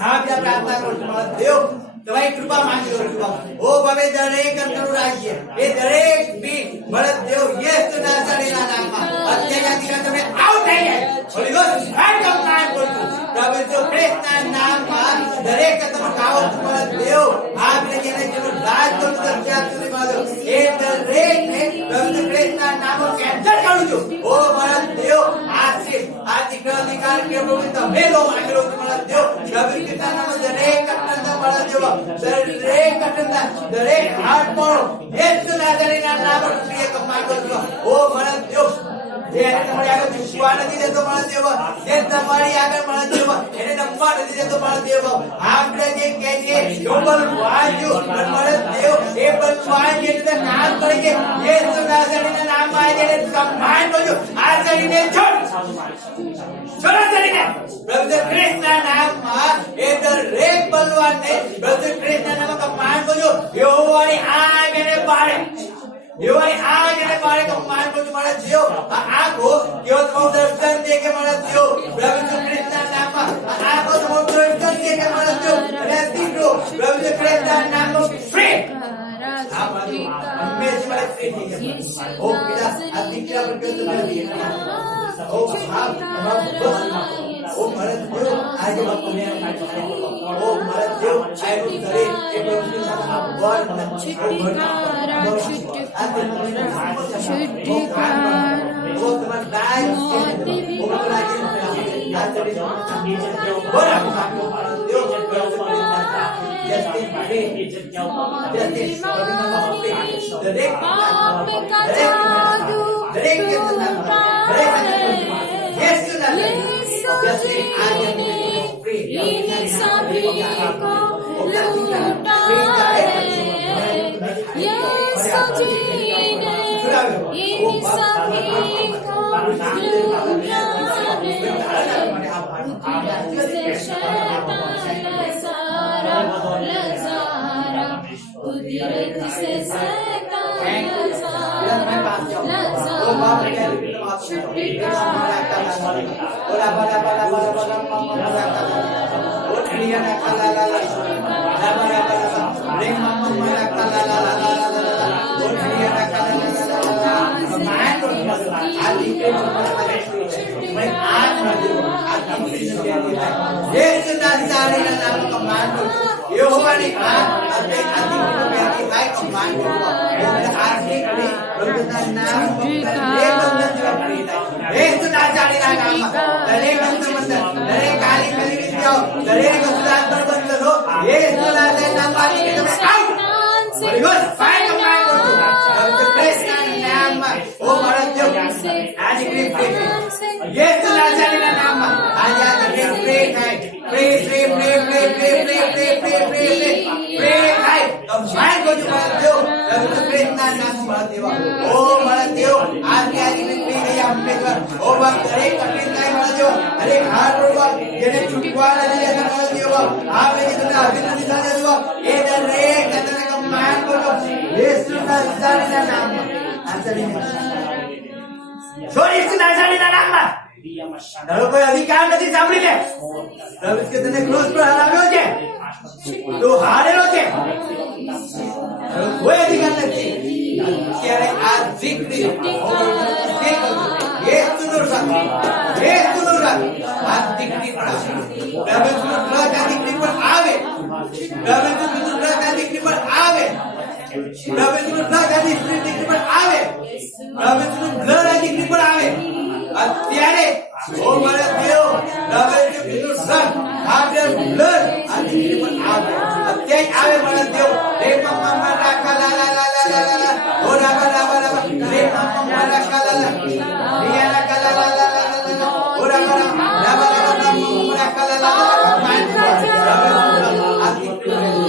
आप या प्रार्थना करो तुम्हारा देव. તમારી કૃપા માંગી લો કૃપા. ઓ ભવે દરેક અંતરું રાખીએ એ દરેક બી મળત દેવ યેસુ નાસરીના નામમાં અત્યારથી તમે આઉટ થઈ જાય. હોલી ગોસ્ટ ફાઈટ ઓફ નામ બોલજો પ્રભુ જો ખ્રિસ્તના નામમાં દરેક અંતરું કાવો મળત દેવ આપને જેને જેનો રાજ કરું અત્યાર સુધી મારો એ દરેક ને પ્રભુ ખ્રિસ્તના નામો કેન્સલ કરું છું. ઓ મળત દેવ આર્થિક અધિકાર કે પ્રભુ તમે લો માંગી લો મળત દેવ પ્રભુ ખ્રિસ્તના નામ દરેક અંતર મળત દેવ દરેક ઘટના દરેક હાથ પડો યેસુ નાસરીના નામમાં પ્રિય કમાતો છો. ઓ મારા દેવ એને તમારી આગળ ઝૂકવા નથી દેતો મારા દેવ. એ તમારી આગળ મારા દેવ એને નમવા નથી દેતો મારા દેવ. આપણે જે કહીએ યોબલ વાંચ્યો મારા દેવ એ બલવાન એટલે નામ કરીને યેસુ નાસરીના નામમાં એને સન્માન કરજો. આ શરીરને છોડ છોડો શરીરને પ્રભુ ખ્રિસ્તના નામમાં એ દરેક બલવાનને પ્રભુ ખ્રિસ્તના નામમાં કમાન કરજો. યહોવાની આગ એને બાળે યહોવાની આગ એને બાળે કમાન કરજો મારા દેવ. આ આગો કેવો તમારું દર્શન દે કે મારા દેવ પ્રભુ ખ્રિસ્તના નામમાં આગો તમારું દર્શન દે કે મારા દેવ. અને દીકરો પ્રભુ ખ્રિસ્તના નામમાં ફ્રી હંમેશા ફ્રી થઈ જાય. ઓ પિતા આ દીકરા પર કેવું તમારે દીકરા ઓ બાપ તમારું બસ ઓ મારા દેવ આજે બાપ તમે ઓ મારા દેવ આયરો કરે એ પ્રભુની સામે વર ઓ તમારા દાય ઓ લાગે આ તરી બરાબર દેવ छुट्टी का કોઈ અધિકાર નથી સાંભળી લે કે તને ક્રોસ પર હરાવ્યો છે તું હારેલો છે કોઈ અધિકાર નથી ત્યારે આ દીકરી યેસુનો રાગ આ દીકરી પર આવે દીકરી પર આવે અત્યારે ઓ મારા દેવ રવેનું સંગ હાજર બ્લડ આ દીકરી પર આવે અત્યારે આવે મારા દેવ રે મમ્મા રાખા લા લા લા લા લા લા ઓ રાબા રાબા રાબા રે મમ્મા રાખા લા લા રિયા રાખા લા લા લા લા લા ઓ રાબા રાબા રાબા રાબા મમ્મા રાખા લા લા લા આ દીકરી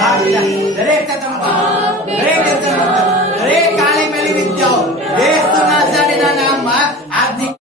Hallelujah.